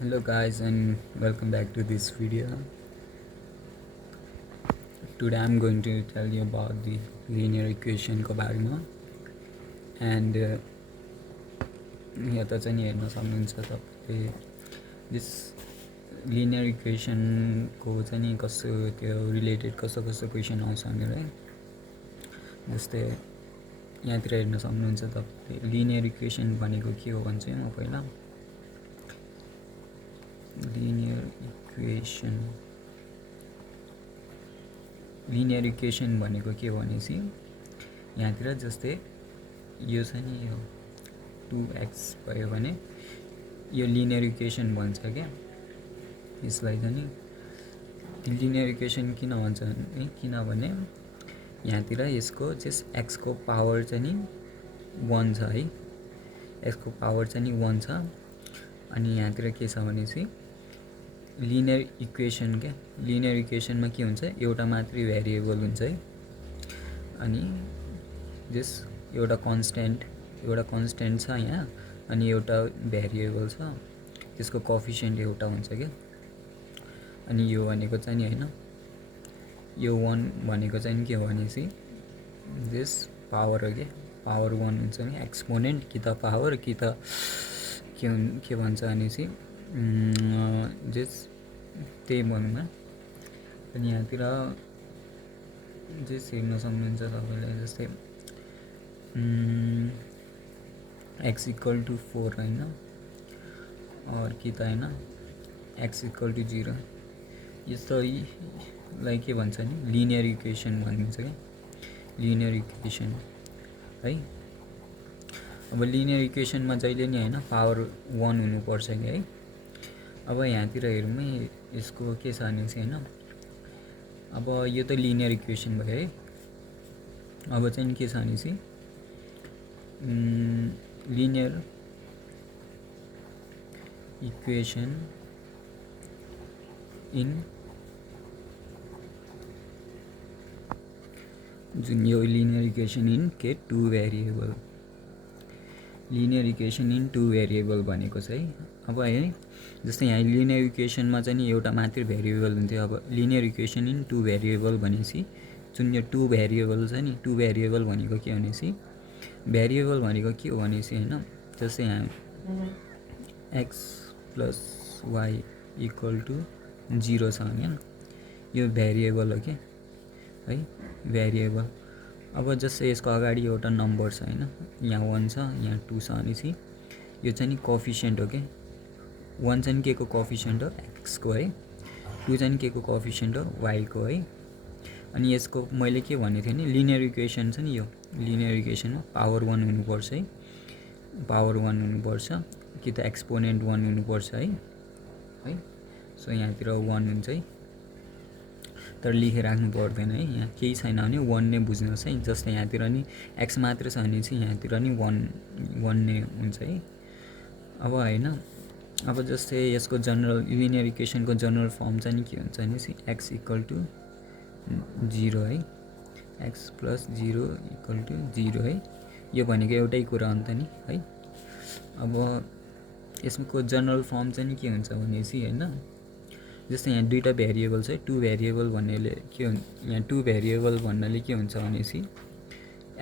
Hello guys and welcome back to this video. Today I'm going to tell you about the linear equation को बारेमा and यहाँ त चाहिँ नि हेर्न सक्नुहुन्छ तपाईले this linear equation को चाहिँ नि कस्तो त्यो रिलेटेड कस्तो क्वेशन आउँछ भनेर है जस्तै यहाँतिर हेर्न सक्नुहुन्छ तपाईले linear equation भनेको के हो भन्छ म पहिला linear equation भनेको के भनेसी यहाँतिर जस्तै यो छ नि यो 2x भयो भने यो linear equation भन्छ के यसलाई चाहिँ नि linear equation किन भन्छ भने किनभने यहाँतिर यसको जस x को पावर चाहिँ नि 1 छ है x को पावर चाहिँ नि 1 छ अनि यहाँतिर के छ भनेसी linear equation के linear equation मा के हुन्छ एउटा मात्रै भेरिएबल हुन्छ है अनि जस एउटा कन्स्टेन्ट छ यहाँ अनि एउटा भेरिएबल छ त्यसको कोएफिसिएन्ट एउटा हुन्छ के अनि यो भनेको चाहिँ नि हैन यो 1 भनेको चाहिँ के हो भनेसी जस पावर हो के पावर 1 हुन्छ नि एक्सपोनेन्ट कि त पावर कि त के भन्छ भनेसी जस त्यही भनौँ अनि यहाँतिर जस हेर्न सक्नुहुन्छ तपाईले जस्तै x = 4 हैन और कि त हैन x = 0 यस्तोलाई के भन्छ नि लिनियर इक्वेसन भनिन्छ के लिनियर इक्वेसन है अब लिनियर इक्वेसन मा जहिले नि हैन पावर 1 हुनु पर्छ के है अब यहाँतिर हेरौँ है यसको के छ भने चाहिँ हैन अब यो त लिनियर इक्वेसन भयो है अब चाहिँ के छ भने चाहिँ लिनियर इक्वेसन इन जुन यो लिनियर इक्वेसन इन के 2 variable linear equation in 2 variable भनेको छ है अब है जस्तै यहाँ लिनियर इक्वेसन मा चाहिँ नि एउटा मात्र भेरिएबल हुन्थ्यो अब लिनियर इक्वेसन इन 2 भेरिएबल भनेसी जुन यो 2 भेरिएबल छ नि 2 भेरिएबल भनेको के भनेसी भेरिएबल भनेको के हो भनेसी हैन जस्तै यहाँ x + y = 0 छ हैन यो भेरिएबल हो के है भेरिएबल अब जस्तै यसको अगाडि एउटा नम्बर छ हैन यहाँ 1 छ यहाँ 2 छ भनेसी यो चाहिँ नि कोएफिसिएन्ट हो के 1 चाहिँ के को कोएफिसिएन्ट हो x को है 2 चाहिँ के को कोएफिसिएन्ट हो y को है अनि यसको मैले के भनेको थिएँ नि लिनियर इक्वेसन छ नि यो लिनियर इक्वेसनमा पावर 1 हुनु पर्छ है पावर 1 हुनु पर्छ कि त एक्सपोनेन्ट 1 हुनु पर्छ है सो यहाँतिर 1 हुन्छ है तर लेखेर राख्नु पर्दैन है यहाँ केही छैन भने 1 नै बुझ्नुहोस् है जस्तै यहाँतिर नि x मात्र छ भने चाहिँ यहाँतिर नि 1 नै हुन्छ है अब हैन अब जस्तै यसको जनरल लिनियर इक्वेसन को जनरल फर्म चाहिँ नि के हुन्छ भने x = 0 है x + 0 = 0 है यो भनेको एउटै कुरा हो नि है अब यसको जनरल फर्म चाहिँ नि के हुन्छ भनेसी हैन जस्तै यहाँ दुईटा भेरिएबल छ 2 भेरिएबल भन्नेले के यहाँ 2 भेरिएबल भन्नाले के हुन्छ भनेसी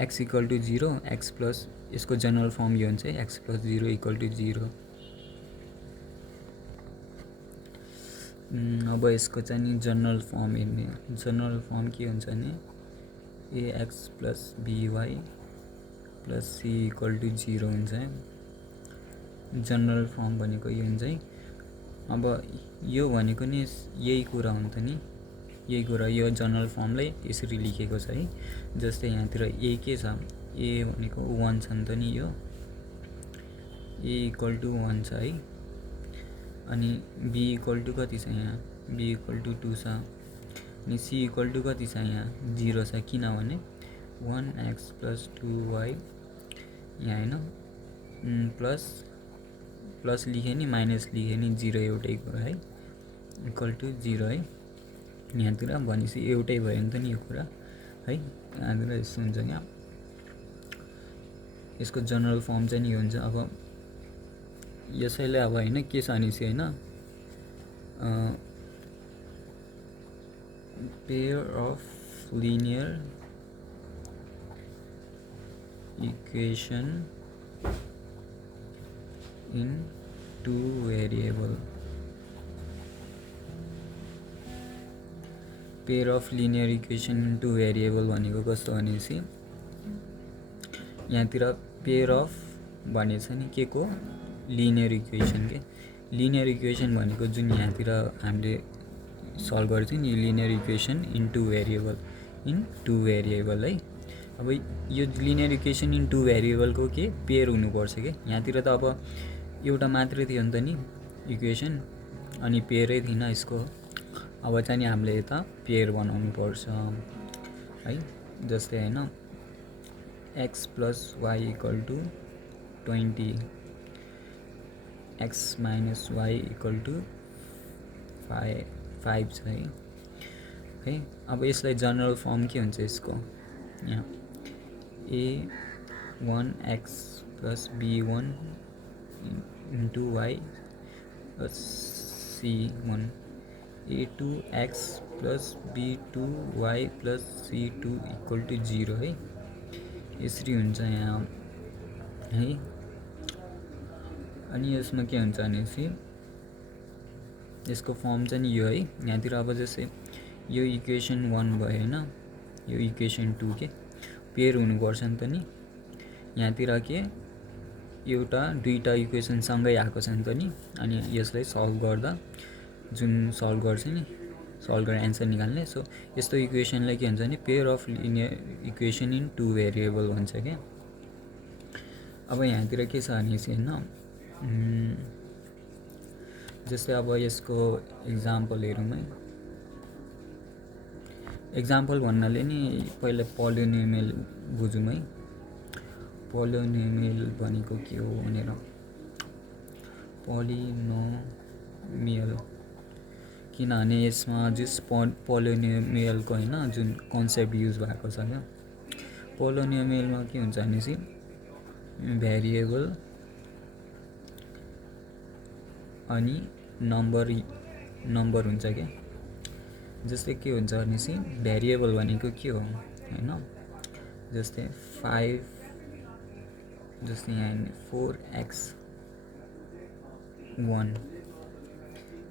x = 0 x प्लस यसको जनरल फर्म यो हुन्छ x + 0 = 0 अब यसको चाहिँ नि जनरल फर्म हेर्ने जनरल फर्म के हुन्छ भने ax + by + c = 0 हुन्छ जनरल फर्म भनेको यो हुन्छ अब यो भनेको नि यही कुरा हो नि यही कुरा यो जनरल फर्मलाई यसरी लेखेको छ है जस्तै यहाँतिर a के छ a भनेको 1 छ नि यो a = 1 छ है अनि b = कति छ यहाँ b = 2 छ अनि c = कति छ यहाँ 0 छ किनभने 1x + 2y यहाँ हैन प्लस लेखे नि माइनस लेखे नि 0 एउटै कुरा है = 0 है यहाँतिर भनेसी एउटै भयो नि त नि यो कुरा है यहाँतिर यस्तो हुन्छ यहाँ यसको जनरल फर्म चाहिँ नि हुन्छ अब यसैले अब हैन के छ भनेसी हैन pair of linear equation in two variable. Pair of linear equation in two variable भनेको कस्तो भनेपछि यहाँतिर पेयर अफ भनेछ नि के को लिनियर इक्वेसन के लिनियर इक्वेसन भनेको जुन यहाँतिर हामीले सल्भ गर्छौँ नि linear equation in two variable है। अब यो लिनियर इक्वेसन इन टू भेरिएबलको के पेयर हुनुपर्छ के यहाँतिर त अब एउटा मात्रै थियो नि त नि इक्वेसन अनि पेयरै थिएन यसको। अब चाहिँ हामीले यता पेयर बनाउनु पर्छ है। जस्तै हैन x + y = 20 x - y = 5 छ है। अब यसलाई जनरल फर्म के हुन्छ यसको यहाँ a1x + b1 * y + c1 a2x + b2y + c2 = 0 है। यसरी हुन्छ यहाँ है। अनि यसमा के हुन्छ भनेपछि यसको फर्म चाहिँ यो है। यहाँतिर अब जस्तै यो इक्वेसन 1 भयो हैन यो इक्वेसन 2 के पेयर हुनुपर्छ नि त नि। यहाँतिर के एउटा दुईटा इक्वेसन सँगै आएको छ नि त नि। अनि यसलाई सल्भ गर्दा जुन सल्भ गर्छ नि सल्भ गरेर एन्सर निकाल्ने सो यस्तो इक्वेसनलाई के भन्छ भने pair of linear equation in two variable भन्छ क्या। अब यहाँतिर के छ भनेपछि हैन जस्तै अब यसको एक्जाम्पल हेरौँ है। एक्जाम्पल भन्नाले नि पहिला पोलिनोमियल बुझौँ है। पोलिनोमियल भनेको के हो भनेर पोलिनोमियल किनभने यसमा जस पोलिनोमियलको हैन जुन कन्सेप्ट युज भएको छ क्या। पोलिनोमियलमा के हुन्छ भनेपछि भेरिएबल अनि नम्बर हुन्छ क्या। जस्तै के हुन्छ भनेपछि भेरिएबल भनेको के हो हैन जस्तै 5 जस्तै यहाँ 4x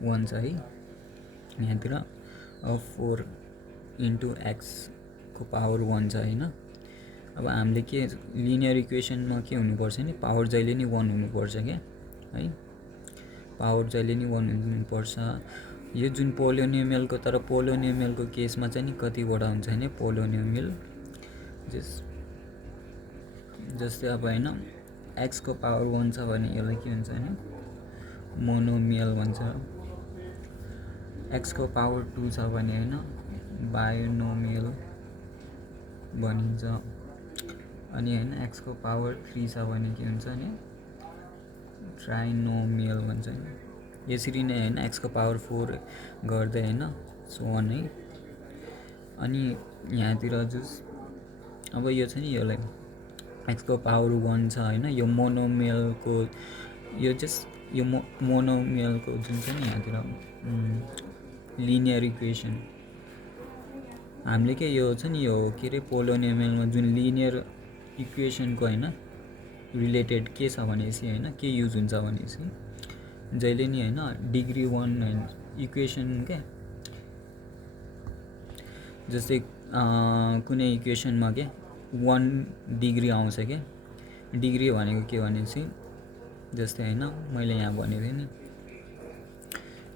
1 छ है यहाँतिर अब 4 * x को पावर 1 छ हैन। अब हामीले के लिनियर इक्वेसनमा के हुनुपर्छ नि पावर जहिले नि 1 हुनुपर्छ क्या है। पावर जहिले नि 1 हुनुपर्छ। यो जुन पोलिनोमियलको तर पोलिनोमियलको केसमा चाहिँ नि कतिवटा हुन्छ भने पोलिनोमियल जस्तै अब हैन x को पावर 1 छ भने यसलाई के भन्छ भने मोनोमियल भन्छ। x को पावर 2 छ भने हैन बाइनोमियल भनिन्छ। अनि हैन x को पावर 3 छ भने के हुन्छ भने ट्राइनोमियल भन्छ। यसरी नै हैन x को पावर 4 गर्दै हैन सो अन है। अनि यहाँतिर जस अब यो छ नि यसलाई x को पावर 1 छ हैन यो मोनोमियलको यो जस्ट यो मोनोमियलको जुन छ नि यहाँतिर लिनियर इक्वेसन हामीले के यो छ नि यो के रे पोलिनोमियलमा जुन लिनियर इक्वेसनको हैन रिलेटेड के छ भनेपछि हैन के युज हुन्छ भनेपछि जहिले नि हैन डिग्री 1 हैन इक्वेसन के जस्तै कुनै इक्वेसनमा के 1 डिग्री आउँछ के डिग्री भनेको के भनेपछि जस्तै हैन मैले यहाँ भनेको थिएँ नि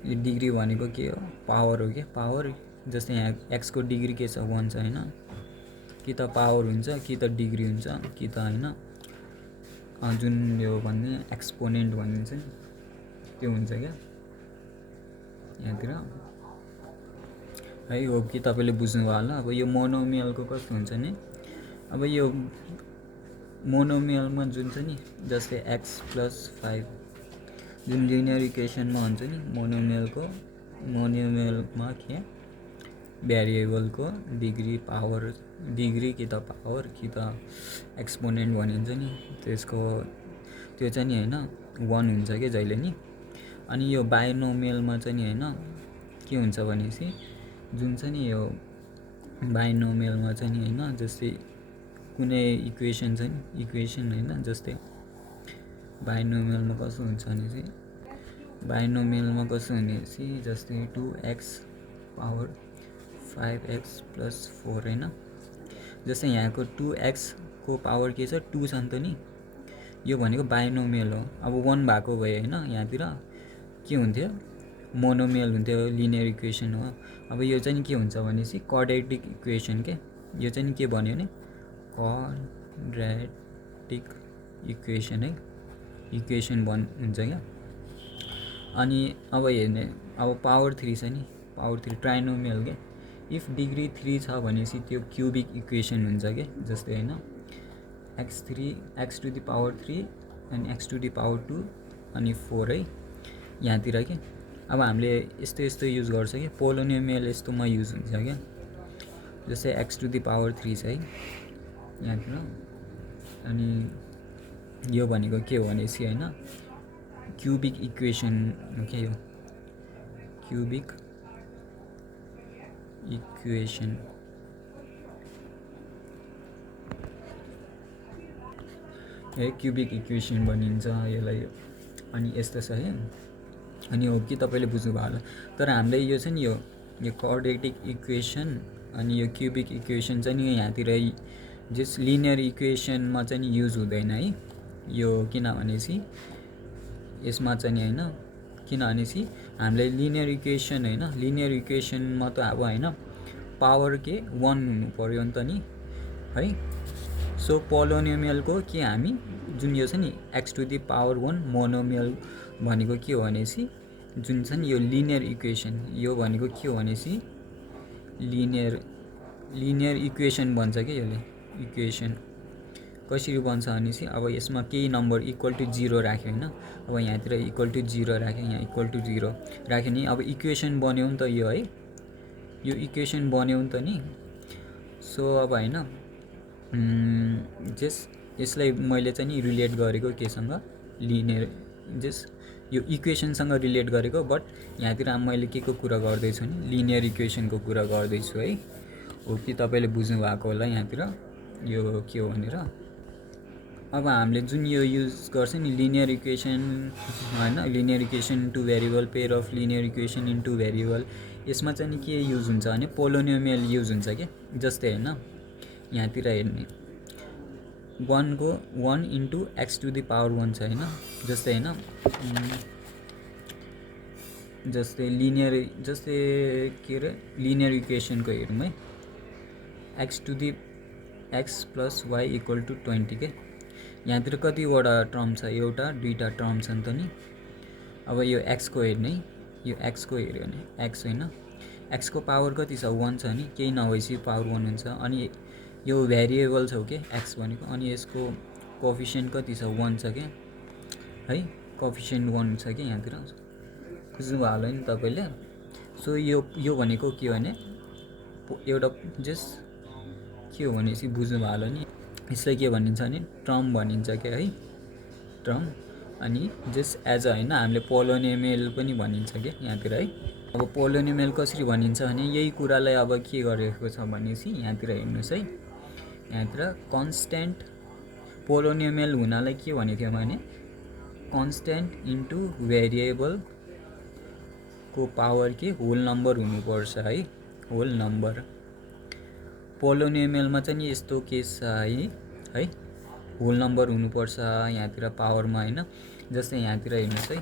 यो डिग्री भनेको के हो पावर हो के पावर जस्तै यहाँ x को डिग्री के छ 1 छ हैन कि त पावर हुन्छ कि त डिग्री हुन्छ कि त हैन जुन यो भन्ने एक्सपोनेन्ट भनिन्छ नि त्यो हुन्छ क्या यहाँतिर है। हो कि तपाईले बुझ्नु भयो होला। अब यो मोनोमियलको कस्तो हुन्छ नि अब यो मोनोमियलमा जुन छ नि जस्तै x + 5 जुन लिनियर इक्वेसनमा हुन्छ नि मोनोमियलमा के भेरिएबलको डिग्री पावर डिग्री कि त पावर कि त एक्सपोनेन्ट भनिन्छ नि त्यसको त्यो चाहिँ नि हैन 1 हुन्छ के जहिले नि। अनि यो बाइनोमियलमा चाहिँ नि हैन के हुन्छ भनेपछि जुन चाहिँ नि यो बाइनोमियलमा चाहिँ नि हैन जस्तै कुनै इक्वेसन छ नि इक्वेसन हैन जस्तै बाइनोमियलमा कसो हुन्छ भने चाहिँ बाइनोमियलमा कसो हुनेछि जस्तै 2x पावर 5x + 4 हैन जस्तै यहाँको 2x को पावर के छ 2 छ नि त नि यो भनेको बाइनोमियल हो। अब 1 भएको भए हैन यहाँतिर के हुन्थ्यो मोनोमियल हुन्थ्यो लिनियर इक्वेसन हो। अब यो चाहिँ के हुन्छ भनेपछि क्वाड्रेटिक इक्वेसन के यो चाहिँ के भन्यो भने क्वाड्रेटिक इक्वेसन है इक्वेसन हुन्छ क्या। अनि अब हेर्ने अब पावर 3 छ नि पावर 3 ट्राइनोमियल के इफ डिग्री 3 छ भनेपछि त्यो क्युबिक इक्वेसन हुन्छ के जस्तै हैन x to the power 3 अनि x to the power 2 अनि 4 है यहाँतिर के। अब हामीले यस्तो युज गर्छ के पोलिनोमियल यस्तोमा युज हुन्छ क्या जस्तै x to the power 3 छ है यहाँतिर अनि यो भनेको के हो भनेपछि हैन क्युबिक इक्वेसन हो के यो क्युबिक इक्वेसन क्युबिक इक्वेसन भनिन्छ यसलाई। अनि यस्तो छ है अनि हो कि तपाईले बुझ्नुभयो होला। तर हामीले यो चाहिँ नि यो क्वाड्रेटिक इक्वेसन अनि यो क्युबिक इक्वेसन चाहिँ नि यहाँतिर जस लिनियर इक्वेसनमा चाहिँ नि युज हुँदैन है यो किनभनेपछि यसमा चाहिँ नि हैन किनभनेपछि हामीले लिनियर इक्वेसन हैन लिनियर इक्वेसनमा त अब हैन पावर के 1 हुनु पर्यो नि त नि है। सो पोलिनोमियलको के हामी जुन यो छ नि x to the power 1 monomial भनेको के हो भनेपछि जुन छ नि यो लिनियर इक्वेसन यो भनेको के हो भनेपछि लिनियर इक्वेसन बन्छ के यसले इक्वेसन कसरी बन्छ भनेपछि अब यसमा केही नम्बर इक्वल टु 0 राख्यो हैन अब यहाँतिर इक्वल टु 0 राख्यो यहाँ इक्वल टु 0 राख्यो नि अब इक्वेसन बन्यो नि त यो है यो इक्वेसन बन्यो नि त नि। सो अब हैन यसलाई मैले चाहिँ नि रिलेट गरेको केसँग लिनियर यो इक्वेसनसँग रिलेट गरेको बट यहाँतिर मैले के को कुरा गर्दैछु नि लिनियर इक्वेसनको कुरा गर्दैछु है। हो कि तपाईले बुझ्नु भएको होला यहाँतिर यो के हो भनेर। अब हामीले जुन यो युज गर्छ नि लिनियर इक्वेसन हैन linear equation two variable pair of linear equation in two variable यसमा चाहिँ के युज हुन्छ भने पोलिनोमियल युज हुन्छ के जस्तै हैन यहाँतिर हेर्ने 1 को 1 into x to the power 1 छ हैन जस्तै हैन जस्तै के रे लिनियर इक्वेसनको हेरौँ है x to the x plus y equal to 20 के यहाँतिर कतिवटा टर्म छ एउटा दुईटा टर्म छ नि त नि। अब यो x को हेर्ने यो x को हेर्यो भने x हैन x को पावर कति छ 1 छ नि केही नभएपछि पावर 1 हुन्छ अनि यो भेरिएबल छ के x भनेको अनि यसको कोएफिसिएन्ट कति छ 1 छ के है कोएफिसिएन्ट 1 छ के यहाँतिर बुझ्नुभयो होला नि तपाईले। सो यो भनेको के हो भने एउटा जस्ट के हो भनेपछि बुझ्नुभयो होला नि यसलाई के भनिन्छ भने टर्म भनिन्छ के है टर्म अनि जस्ट एज अ हैन हामीले पोलिनोमियल पनि भनिन्छ के यहाँतिर है। अब पोलिनोमियल कसरी भनिन्छ भने यही कुरालाई अब के गरेको छ भनेपछि यहाँतिर हेर्नुस् है यहाँतिर कन्स्ट्यान्ट पोलिनोमियल हुनालाई के भनेको थियो भने कन्स्ट्यान्ट इन्टु भेरिएबल को पावर के होल नम्बर हुनुपर्छ है होल नम्बर। पोलिनोमियलमा चाहिँ यस्तो केस छ है होल नम्बर हुनुपर्छ यहाँतिर पावरमा हैन जस्तै यहाँतिर हेर्नुस् है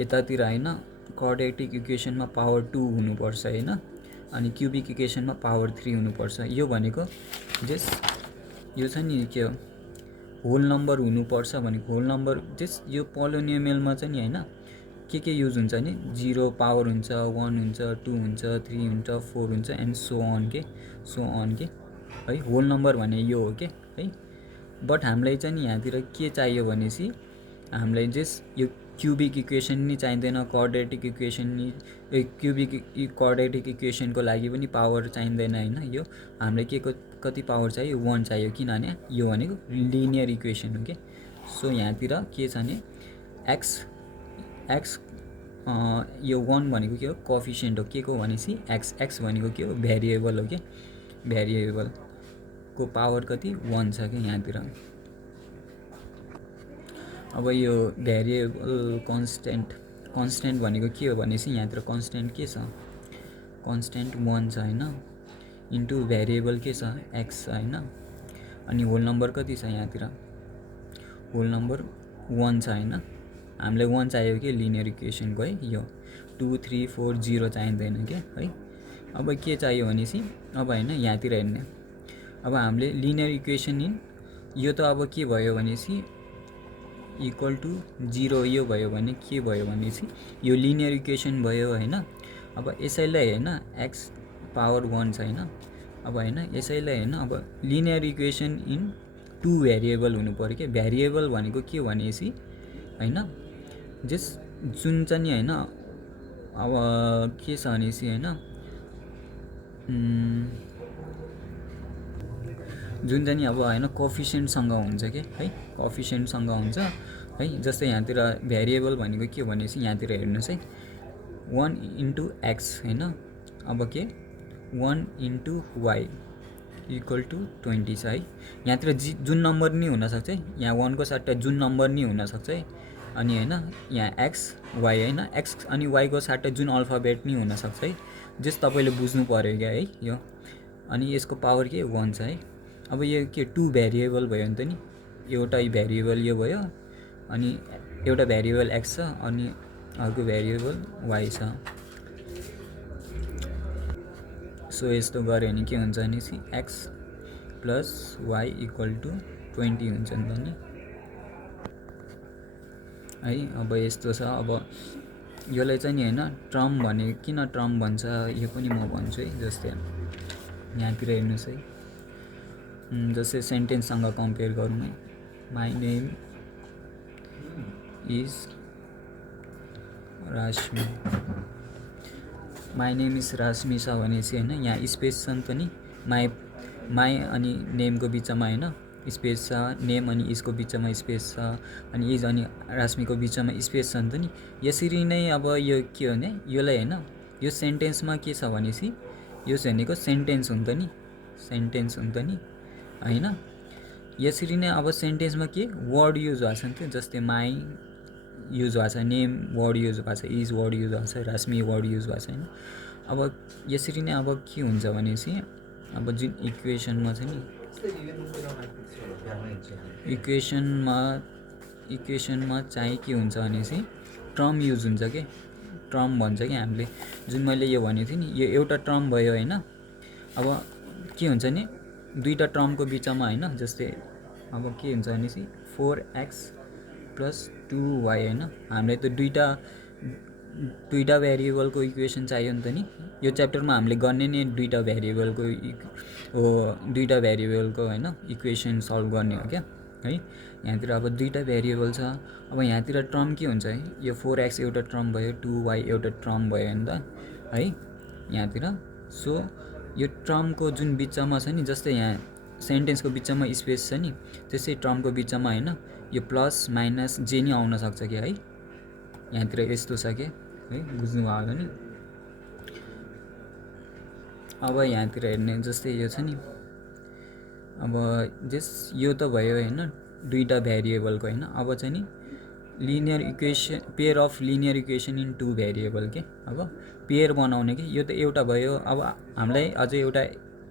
यतातिर हैन क्वाड्रेटिक इक्वेसनमा पावर 2 हुनुपर्छ हैन अनि क्युबिक इक्वेसनमा पावर 3 हुनुपर्छ। यो भनेको जस्ट यो छ नि के होल नम्बर हुनुपर्छ भनेको होल नम्बर जस्ट यो पोलिनोमियलमा चाहिँ हैन के युज हुन्छ नि 0 पावर हुन्छ 1 हुन्छ 2 हुन्छ 3 हुन्छ 4 हुन्छ एन्ड सो अन के है होल नम्बर भने यो हो के है। बट हामीलाई चाहिँ नि यहाँतिर के चाहियो भनेपछि हामीलाई जस्ट यो क्युबिक इक्वेसन नि चाहिँदैन क्वाड्रेटिक इक्वेसन नि क्वाड्रेटिक इक्वेसनको लागि पनि पावर चाहिँदैन हैन यो हामीलाई के कति पावर चाहियो 1 चाहियो किनभने यो भनेको लिनियर इक्वेसन हो के। सो यहाँतिर के छ भने x एक्स यो 1 भनेको के हो कोएफिसिएन्ट हो, के को भनेपछि एक्स, एक्स भनेको के हो भेरिएबल हो, के भेरिएबलको पावर कति 1 छ कि यहाँतिर। अब यो भेरिएबल कन्स्टेन्ट भनेको के हो भनेपछि यहाँतिर कन्स्टेन्ट के छ, कन्स्टेन्ट 1 छ हैन, इन्टु भेरिएबल के छ एक्स छ हैन, अनि होल नम्बर कति छ यहाँतिर, होल नम्बर 1 छ हैन। हामीलाई 1 चाहियो कि लिनियर इक्वेसनको है, यो 2 3 4 0 चाहिँदैन के है। अब के चाहियो भनेपछि अब हैन यहाँतिर हेर्ने, अब हामीले लिनियर इक्वेसन इन यो त अब के भयो भनेपछि इक्वल टु 0 यो भयो भने के भयो भनेपछि यो लिनियर इक्वेसन भयो हैन। अब यसैलाई हैन एक्स पावर 1 छ हैन, अब हैन यसैलाई हैन अब लिनियर इक्वेसन इन 2 भेरिएबल हुनु पर्यो के। भेरिएबल भनेको के भनेपछि हैन जस जुन चाहिँ हैन अब के छ भनेपछि हैन जुन चाहिँ अब हैन कोएफिसिएन्टसँग हुन्छ के है, कोएफिसिएन्टसँग हुन्छ है। जस्तै यहाँतिर भेरिएबल भनेको के भनेपछि यहाँतिर हेर्नुस् है 1 इन्टु एक्स हैन, अब के 1 इन्टु वाई इक्वल टु 20 छ है। यहाँतिर जुन नम्बर नि हुनसक्छ है, यहाँ 1 को सट्टा जुन नम्बर नि हुनसक्छ है, अनि हैन यहाँ एक्स वाई हैन, एक्स अनि वाई को सट्टा जुन अल्फाबेट नि हुनसक्छ है, जस तपाईले बुझ्नु पर्यो क्या है यो। अनि यसको पावर के 1 छ है। अब यो के 2 भेरिएबल भयो नि त नि, एउटै भेरिएबल यो भयो, अनि एउटा भेरिएबल एक्स छ अनि अर्को भेरिएबल वाई छ। सो यस्तो गऱ्यो भने के हुन्छ भनेपछि x plus y equal to 20 हुन्छ नि त नि है। अब यस्तो छ। अब योलाई चाहिँ नि हैन ट्रम भने किन ट्रम भन्छ यो पनि म भन्छु है। जस्तै यहाँतिर हेर्नुस् है, जस्तै सेन्टेन्ससँग कम्पेयर गरौँ है, my name is Rashmi, my name is Rashmi छ भनेपछि हैन यहाँ स्पेस छ नि त नि, माई अनि नेमको बिचमा हैन स्पेस छ, नेम अनि इसको बिचमा स्पेस छ, अनि इज अनि राशमीको बिचमा स्पेस छ नि त नि। यसरी नै अब यो के हो भने योलाई हैन यो सेन्टेन्समा के छ भनेपछि यो भनेको सेन्टेन्स हुन्छ नि, सेन्टेन्स हुन्छ नि हैन। यसरी नै अब सेन्टेन्समा के वर्ड युज भएको छ नि त, जस्तै माई युज भएको छ, नेम वर्ड युज भएको छ, इज वर्ड युज भएको छ, राशमी वर्ड युज भएको छ हैन। अब यसरी नै अब के हुन्छ भनेपछि अब जुन इक्वेसनमा छ नि, इक्वेसनमा चाहिँ के हुन्छ भनेपछि ट्रम युज हुन्छ के, ट्रम भन्छ कि हामीले। जुन मैले यो भनेको थिएँ नि यो एउटा ट्रम भयो हैन। अब के हुन्छ नि दुईटा ट्रमको बिचमा हैन, जस्तै अब के हुन्छ भनेपछि 4x प्लस 2y हैन। हामीलाई त दुईटा भेरिएबलको इक्वेसन चाहियो नि त नि। यो च्याप्टरमा हामीले गर्ने नै दुईटा भेरिएबलको दुईटा भेरिएबलको हैन इक्वेसन सल्भ गर्ने हो क्या है। यहाँतिर अब दुईटा भेरिएबल छ। अब यहाँतिर ट्रम के हुन्छ है, यो 4x एउटा ट्रम भयो, 2y एउटा ट्रम भयो नि त है यहाँतिर। सो यो ट्रमको जुन बिचमा छ नि, जस्तै यहाँ सेन्टेन्सको बिचमा स्पेस छ नि, त्यसै ट्रमको बिचमा हैन यो प्लस माइनस जे नि आउन सक्छ कि है। यहाँतिर यस्तो छ कि है, बुझ्नु भयो होला नि। अब यहाँतिर हेर्ने जस्तै यो छ नि, अब जस यो त भयो हैन दुईटा भेरिएबलको हैन। अब चाहिँ नि linear equation, pair of linear equation in 2 variable के। अब पेयर बनाउने कि यो त एउटा भयो, अब हामीलाई अझै एउटा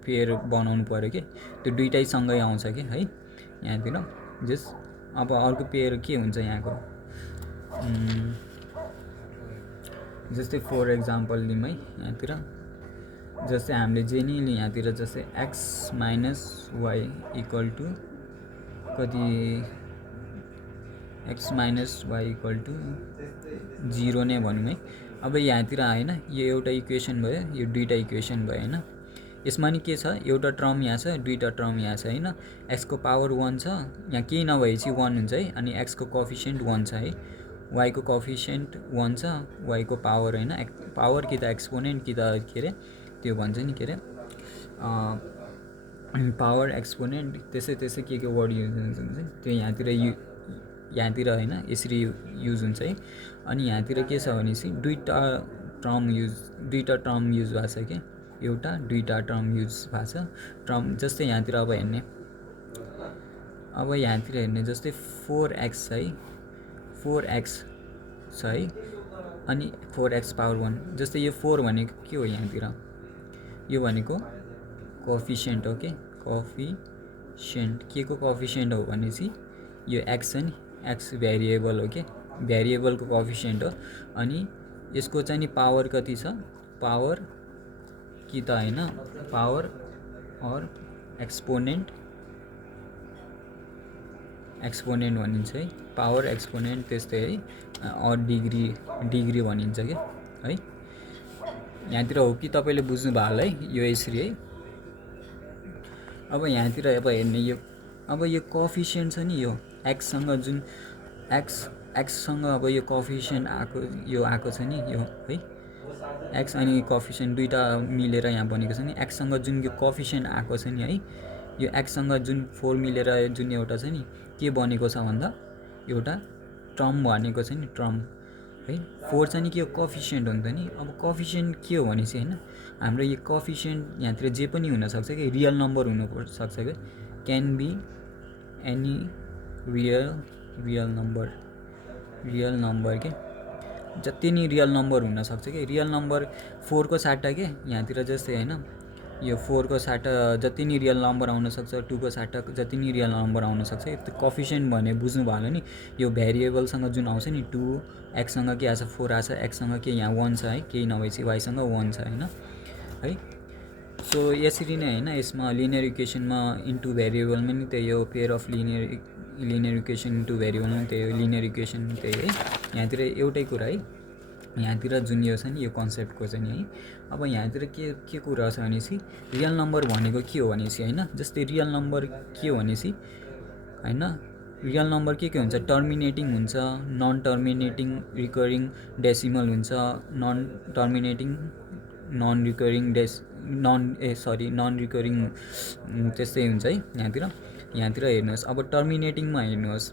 पेयर बनाउनु पर्यो कि, त्यो दुईटै सँगै आउँछ कि है यहाँतिर। जस अब अर्को पेयर के हुन्छ यहाँको, जस्तै फर एक्जाम्पल लिउँ है यहाँतिर। जस्तै हामीले जे नि यहाँतिर जस्तै x minus y equal to कति, x minus y equal to 0 नै भनौँ है। अब यहाँतिर हैन यो एउटा इक्वेसन भयो, यो दुईटा इक्वेसन भयो हैन। यसमा नि के छ, एउटा ट्रम यहाँ छ, दुईटा ट्रम यहाँ छ हैन। एक्स को पावर 1 छ, यहाँ केही नभएपछि 1 हुन्छ है। अनि एक्स को कोएफिसिएन्ट 1 छ है, वाई को कोएफिसिएन्ट 1 छ, वाई को पावर हैन पावर कि त एक्सपोनेन्ट कि त के अरे त्यो भन्छ नि के अरे पावर एक्सपोनेन्ट, त्यसै के वर्ड युज हुन्छ त्यो यहाँतिर यहाँतिर हैन यसरी युज हुन्छ है। अनि यहाँतिर के छ भनेपछि दुईटा टर्म युज भएको छ के, एउटा दुईटा टर्म युज भएको छ। टर्म जस्तै यहाँतिर अब यहाँतिर हेर्ने जस्तै 4x है, 4x छ है, अनि 4x पावर 1 जस्तै यो 4 भनेको के हो यहाँतिर, यो भनेको कोएफिसिएन्ट हो के, कोएफिसिएन्ट के को कोएफिसिएन्ट हो भनेपछि यो x छ नि, x भेरिएबल हो के, भेरिएबलको कोएफिसिएन्ट हो। अनि यसको चाहिँ नि पावर कति छ, पावर कि त हैन पावर और एक्सपोनेन्ट भनिन्छ है, पावर एक्सपोनेन्ट त्यस्तै है, और डिग्री भनिन्छ के है। यहाँतिर हो कि तपाईले बुझ्नु भयो होला है, यो यसरी है। अब यहाँतिर अब हेर्ने यो कोएफिसिएन्ट छ नि, यो x सँग जुन x सँग अब यो कोएफिसिएन्ट आएको छ नि यो है, x अनि कोएफिसिएन्ट दुईटा मिलेर यहाँ बनेको छ नि, x सँग जुन यो कोएफिसिएन्ट आएको छ नि है, यो x सँग जुन 4 मिलेर जुन एउटा छ नि के बनेको छ भन्दा एउटा टर्म बनेको छ नि, टर्म है। 4 चाहिँ नि के हो, कोएफिसिएन्ट हो नि त नि। अब कोएफिसिएन्ट के हो भनेपछि हैन हाम्रो यो कोएफिसिएन्ट यहाँतिर जे पनि हुन सक्छ कि, रियल नम्बर हुन सक्छ के, can be any real number के, जति नि रियल नम्बर हुन सक्छ कि। रियल नम्बर 4 को साट्टा के यहाँतिर जस्तै हैन यो 4 को साट्टा जति नि रियल नम्बर आउन सक्छ, 2 को साट्टा जति नि रियल नम्बर आउन सक्छ। त्यो कोएफिसिएन्ट भने बुझ्नु भयो नि, यो भेरिएबलसँग जुन आउँछ नि 2, x सँग के आछ 4 आछ, x सँग के यहाँ 1 छ है, केही नभएपछि y सँग 1 छ हैन है। सो यसरी नै हैन, यसमा लिनियर इक्वेसनमा इन्टु भेरिएबलमा नि त्यही हो, pair of linear equation in two भेरिएबलमा त्यही हो, लिनियर इक्वेसन त्यही है। यहाँतिर एउटै कुरा है, यहाँतिर जुन यो छ नि यो कन्सेप्टको चाहिँ है। अब यहाँतिर के कुरा छ भनेपछि रियल नम्बर भनेको के हो भनेपछि हैन, जस्तै रियल नम्बर के हो भनेपछि हैन, रियल नम्बर के हुन्छ, टर्मिनेटिङ हुन्छ, नन टर्मिनेटिङ रिकरिङ डेसिमल हुन्छ, नन टर्मिनेटिङ नन रिकरिङ त्यस्तै हुन्छ है। यहाँतिर हेर्नुहोस्, अब टर्मिनेटिङमा हेर्नुहोस्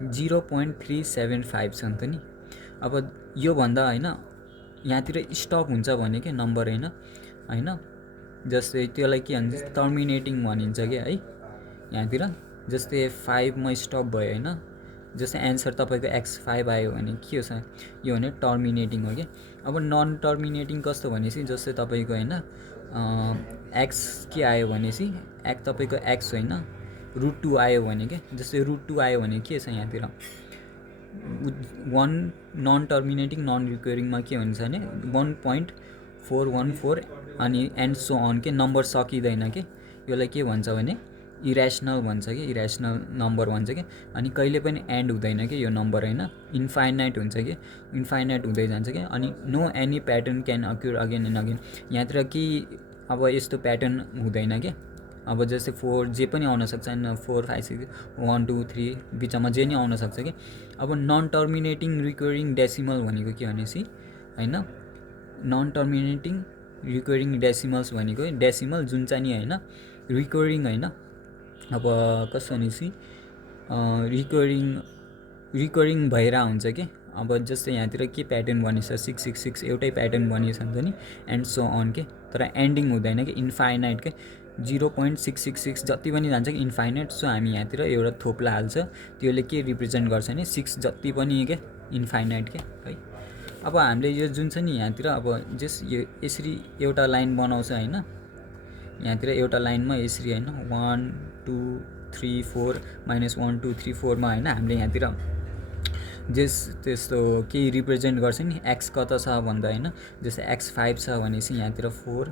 0.375 छ नि त नि। अब यो भन्दा हैन यहाँतिर स्टप हुन्छ भने के नम्बर हैन जस्तै त्यसलाई के भन्छ टर्मिनेटिङ भनिन्छ के है। यहाँतिर जस्तै 5 मा स्टप भयो हैन, जस्तै एन्सर तपाईको x5 आयो भने के हो छ, यो भने टर्मिनेटिङ हो के। अब नन टर्मिनेटिङ कस्तो भनेपछि जस्तै तपाईको हैन x के आयो भनेपछि तपाईको x हैन √2 आयो भने के, जस्तै √2 आयो भने के छ यहाँतिर 1 नन टर्मिनेटिङ नन रिकरिङमा के हुन्छ भने 1.414 अनि एन्ड सो अन के, नम्बर सकिँदैन के। यसलाई के भन्छ भने इरेसनल भन्छ कि, इरेसनल नम्बर भन्छ कि। अनि कहिले पनि एन्ड हुँदैन कि यो नम्बर हैन, इन्फाइनाइट हुन्छ कि, इन्फाइनाइट हुँदै जान्छ कि। अनि no any pattern can occur again and again, यहाँतिर कि अब यस्तो प्याटर्न हुँदैन के। अब जस्तै 4 जे पनि आउन सक्छ, 4 5 6 1 2 3 बिचमा जे नि आउन सक्छ कि। अब नन टर्मिनेटिङ रिकरिङ डेसिमल भनेको के भनेपछि हैन, नन टर्मिनेटिङ रिकरिङ डेसिमल्स भनेको डेसिमल जुन चाहिँ नि हैन रिकरिङ हैन। अब कस्तो भनेपछि रिकरिङ भइरा हुन्छ के। अब जस्तै यहाँतिर के प्याटर्न बनिन्छ 666 एउटै प्याटर्न बनिन्छ नि त नि, एन्ड सो अन के। तर एन्डिङ हुँदैन कि, इन्फाइनाइट के, 0.666 जति पनि जान्छ कि इन्फाइनाइट। सो हामी यहाँतिर एउटा थोप्ला हाल्छ, त्यसले के रिप्रेजेन्ट गर्छ नि 6 जति पनि के इन्फाइनाइट के है। अब हामीले यो जुन छ नि यहाँतिर अब जस यो यसरी एउटा लाइन बनाउँछ हैन, यहाँतिर एउटा लाइनमा यसरी हैन 1 2 3 4 -1 2 3 4 मा हैन हामीले यहाँतिर जस त्यस्तो केही रिप्रेजेन्ट गर्छ नि, x कता छ भन्दा हैन, जस्तै x5 छ भनेपछि यहाँतिर 4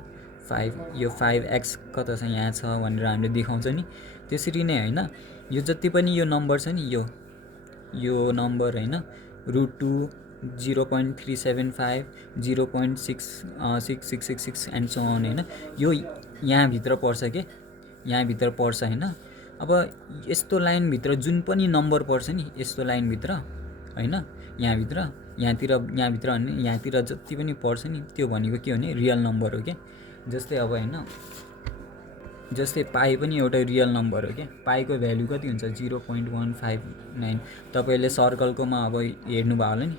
5 यो 5x कता छ यहाँ छ भनेर हामीले देखाउँछ नि। त्यसरी नै हैन यो जति पनि यो नम्बर छ नि, यो नम्बर हैन √2 0.375 0.6666 एन्ड सो अन हैन, यो यहाँ भित्र पर्छ के, यहाँ भित्र पर्छ हैन। अब यस्तो लाइन भित्र जुन पनि नम्बर पर्छ नि यस्तो लाइन भित्र हैन, यहाँ भित्र अनि यहाँतिर जति पनि पर्छ नि त्यो भनेको के हो भने रियल नम्बर हो के। जस्तै अब हैन जस्तै पाई पनि एउटा रियल नम्बर हो क्या, पाईको भ्यालु कति हुन्छ 0.159। तपाईँले सर्कलकोमा अब हेर्नुभयो होला नि,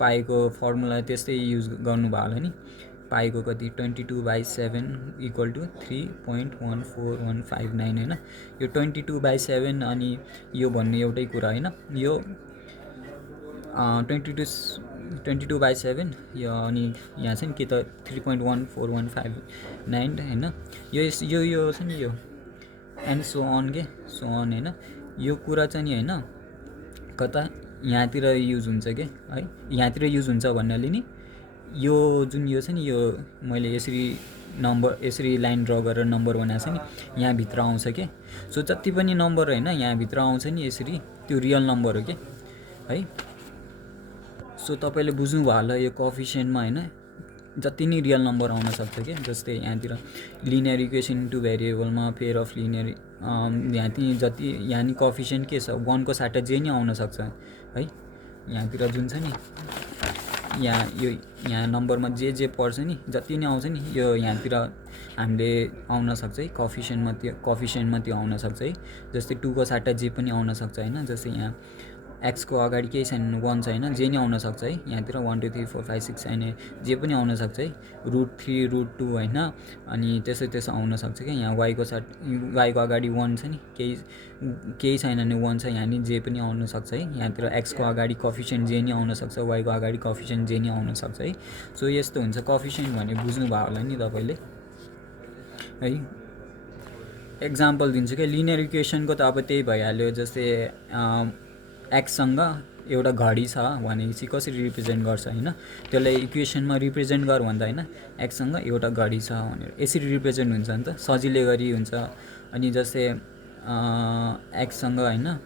पाईको फर्मुला त्यस्तै युज गर्नुभयो होला नि। पाईको कति 22/7 = 3.14159 होइन। यो 22/7 अनि यो भन्ने एउटै कुरा होइन। यो 22/7 यो अनि यहाँ चाहिँ के त 3.14159 होइन। यो छ नि, यो एन्ड सो अन होइन। यो कुरा चाहिँ नि होइन कता यहाँतिर युज हुन्छ के है, यहाँतिर युज हुन्छ भन्नाले नि यो जुन यो छ नि, यो मैले यसरी लाइन ड्र गरेर नम्बर बनाएको छ नि, यहाँभित्र आउँछ के। सो जति पनि नम्बर होइन यहाँभित्र आउँछ नि यसरी, त्यो रियल नम्बर हो के है। सो तपाईँले बुझ्नुभयो होला यो कोएफिसिएन्टमा होइन जति नै रियल नम्बर आउन सक्छ के। जस्तै यहाँतिर लिनियर इक्वेसन इन्टु भेरिएबलमा पेयर अफ लिनियर यहाँ नि कोएफिसिएन्ट के छ 1 को साट्टा जे नि आउन सक्छ है। यहाँतिर जुन छ नि यहाँ नम्बरमा जे पर्छ नि, जति नै आउँछ नि यो यहाँतिर हामीले आउन सक्छ है। कोएफिसिएन्टमा त्यो आउन सक्छ है। जस्तै 2 को साट्टा जे पनि आउन सक्छ होइन। जस्तै यहाँ x को अगाडि केही छैन 1 छ होइन, जे नि आउन सक्छ है। यहाँतिर 1 2 3 4 5 6 छैन, जे पनि आउन सक्छ है। √3 √2 होइन, अनि त्यसो आउन सक्छ क्या। यहाँ y को अगाडि 1 छ नि, केही छैन भने 1 छ, यहाँ नि जे पनि आउन सक्छ है। यहाँतिर x को अगाडि कोएफिसिएन्ट जे नि आउन सक्छ, y को अगाडि कोएफिसिएन्ट जे नि आउन सक्छ है। सो यस्तो हुन्छ कोएफिसिएन्ट भने बुझ्नुभयो होला नि तपाईँले है। एक्जाम्पल दिन्छु क्या, लिनियर इक्वेसनको त अब त्यही भइहाल्यो। जस्तै एक्ससँग एउटा घडी छ भनेपछि कसरी रिप्रेजेन्ट गर्छ होइन, त्यसलाई इक्वेसनमा रिप्रेजेन्ट गर भन्दा होइन एक्ससँग एउटा घडी छ भनेर यसरी रिप्रेजेन्ट हुन्छ नि त, सजिलै गरी हुन्छ। अनि जस्तै एक्ससँग होइन,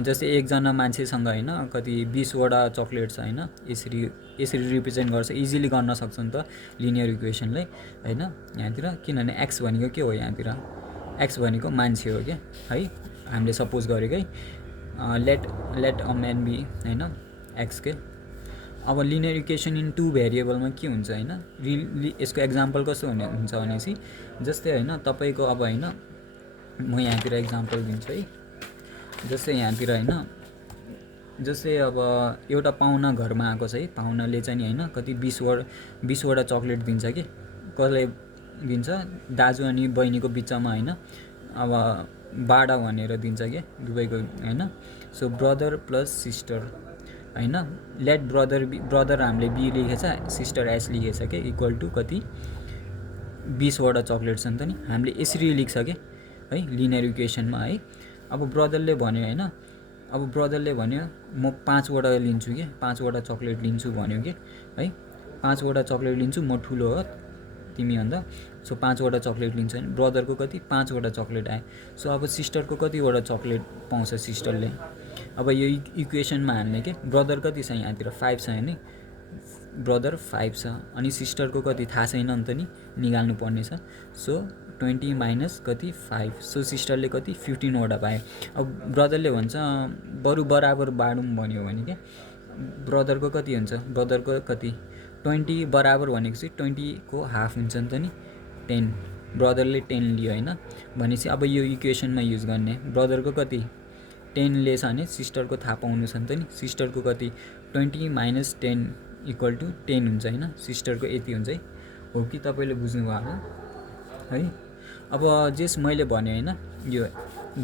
जस्तै एकजना मान्छेसँग होइन कति 20वटा चक्लेट छ होइन, यसरी रिप्रेजेन्ट गर्छ, इजिली गर्न सक्छ नि त लिनियर इक्वेसनलाई होइन। यहाँतिर किनभने एक्स भनेको के हो, यहाँतिर एक्स भनेको मान्छे हो क्या है। हामीले सपोज गरेको है, लेट अ म्यान बी होइन एक्स के। अब लिनियर इक्वेसन इन 2 भेरिएबलमा के हुन्छ होइन, यसको एक्जाम्पल कस्तो हुन्छ भनेपछि जस्तै होइन तपाईँको अब होइन म यहाँतिर एक्जाम्पल दिन्छु है। जस्तै यहाँतिर होइन, जस्तै अब एउटा पाहुना घरमा आएको छ है, पाहुनाले चाहिँ नि होइन कति 20वटा चक्लेट दिन्छ कि। कसलाई दिन्छ, दाजु अनि बहिनीको बिचमा होइन, अब बाडा भनेर दिन्छ क्या दुवैको होइन। सो ब्रदर प्लस सिस्टर होइन, लेट ब्रदर हामीले बी लेखेछ, सिस्टर एस लेखेछ क्या, इक्वल टु कति 20वटा चक्लेट छ नि त नि। हामीले यसरी लेख्छ क्या है लिनियर इक्वेसनमा है। अब ब्रदरले भन्यो होइन, अब ब्रदरले भन्यो म 5वटा लिन्छु कि, 5वटा चक्लेट लिन्छु भन्यो कि है। 5वटा चक्लेट लिन्छु, म ठुलो हो तिमीभन्दा, सो 5वटा चक्लेट लिन्छ भने ब्रदरको कति 5वटा चक्लेट आयो। सो अब सिस्टरको कतिवटा चक्लेट पाउँछ सिस्टरले। अब यो इक्वेसनमा हाल्ने के, ब्रदर कति छ यहाँतिर 5 छ नि, ब्रदर 5 छ, अनि सिस्टरको कति थाहा छैन नि त नि, निकाल्नु पर्ने छ। सो 20 माइनस कति 5, सो सिस्टरले कति 15वटा पायो। अब ब्रदरले भन्छ बरु बराबर बाडौँ भन्यो भने क्या, ब्रदरको कति हुन्छ, ब्रदरको कति 20 बराबर भनेको चाहिँ 20 को हाफ हुन्छ नि त नि 10, ब्रदरले 10 लियो होइन भनेपछि अब यो इक्वेसनमा युज गर्ने ब्रदरको कति 10 लिएछ भने सिस्टरको थाहा पाउनु छ नि त नि। सिस्टरको कति 20 माइनस 10 इक्वल टु 10 हुन्छ होइन, सिस्टरको यति हुन्छ है। हो कि तपाईँले बुझ्नुभयो होला है। अब जेस मैले भने होइन, यो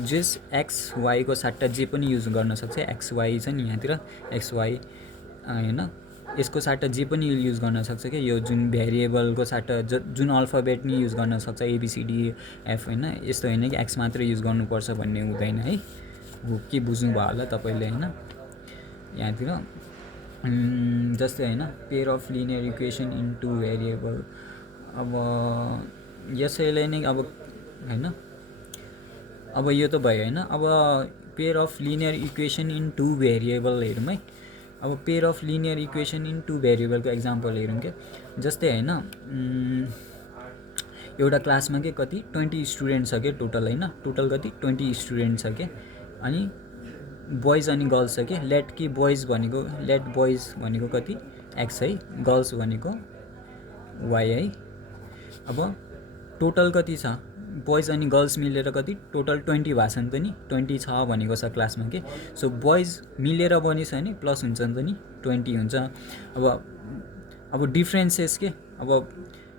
जेस एक्स वाईको सट्टा जे पनि युज गर्न सक्छ। एक्स वाई छ नि यहाँतिर एक्स वाई होइन, यसको सट्टा जे पनि युज गर्न सक्छ क्या। यो जुन भेरिएबलको सट्टा जुन अल्फाबेट नि युज गर्न सक्छ, एबिसिडी एफ होइन, यस्तो होइन कि एक्स मात्रै युज गर्नुपर्छ भन्ने हुँदैन है। हो के बुझ्नुभयो होला तपाईँले होइन। यहाँतिर जस्तै होइन pair of linear equation in 2 variable, अब यसैले नै अब होइन, अब यो त भयो होइन। अब pair of linear equation in 2 variable हेरौँ है। अब pair of linear equation in 2 भेरिएबलको एक्जाम्पल हेरौँ क्या। जस्तै होइन एउटा क्लासमा के कति 20 स्टुडेन्ट छ क्या टोटल होइन, टोटल कति 20 स्टुडेन्ट छ क्या, अनि बोइज अनि गर्ल्स छ क्या। लेट बोइज भनेको कति एक्स है, गर्ल्स भनेको वाई है। अब टोटल कति छ बोइज अनि गर्ल्स मिलेर कति टोटल 20 भएको छ नि त नि 20 छ भनेको छ क्लासमा के सो बोइज मिलेर बनिछ भने प्लस हुन्छ नि त नि 20 हुन्छ अब डिफ्रेन्सेस के अब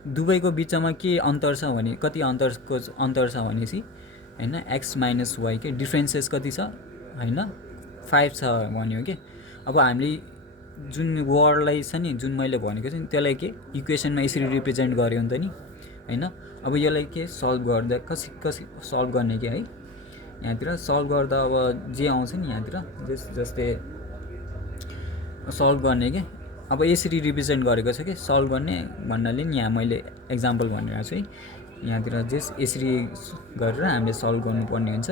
दुवैको बिचमा के अन्तर छ भने कति अन्तर छ भनेपछि हैन x माइनस y के डिफ्रेन्सेस कति छ हैन 5 छ भन्यो के अब हामीले जुन वर्डलाई छ नि जुन मैले भनेको छु त्यसलाई के इक्वेसनमा यसरी रिप्रेजेन्ट गर्यो नि त नि हैन अब यसलाई के सल्भ गर्दा कसरी सल्भ गर्ने के है यहाँतिर सल्भ गर्दा अब जे आउँछ नि यहाँतिर जस्तै सल्भ गर्ने के अब यसरी रिप्रेजेन्ट गरेको छ कि सल्भ गर्ने भन्नाले नि यहाँ मैले एक्जाम्पल भनिरहेको छु है यहाँतिर यसरी गरेर हामीले सल्भ गर्नुपर्ने हुन्छ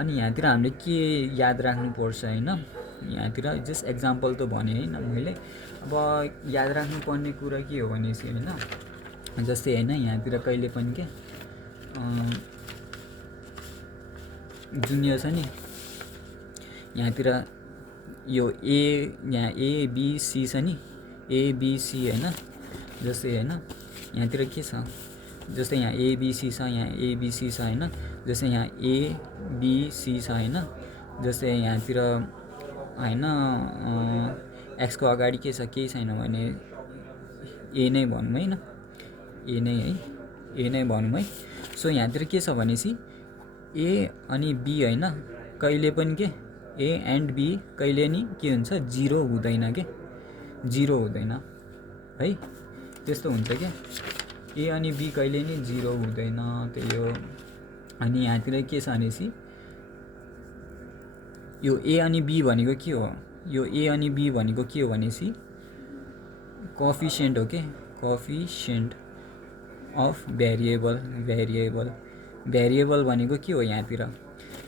अनि यहाँतिर हामीले के याद राख्नुपर्छ हैन यहाँतिर जस्ट एक्जाम्पल त भने हैन मैले अब याद राख्नुपर्ने कुरा के हो भनेपछि हैन जस्तै हैन यहाँतिर कहिले पनि के जुन यो छ नि यहाँतिर यो यहाँ ए बी सी छ नि ए बी सी हैन जस्तै हैन यहाँतिर के छ जस्तै यहाँ ए बी सी छ यहाँ ए बी सी छ हैन जस्तै यहाँ ए बी सी छ हैन जस्तै यहाँतिर हैन एक्स को अगाडि के छ केही छैन भने ए नै भनौँ हैन ए नै है ए नै भनौँ है सो यहाँतिर के छ भनेपछि ए अनि बी हैन कहिले पनि के ए एन्ड बी कहिले नि के हुन्छ जिरो हुँदैन के जिरो हुँदैन है त्यस्तो हुन्छ के ए अनि बी कहिले नि जिरो हुँदैन त्यही हो अनि यहाँतिर के छ भनेपछि यो ए अनि बी भनेको के हो यो ए अनि बी भनेको के हो भनेपछि कोएफिसिएन्ट हो के कोएफिसिएन्ट अफ भेरिएबल भनेको के हो यहाँतिर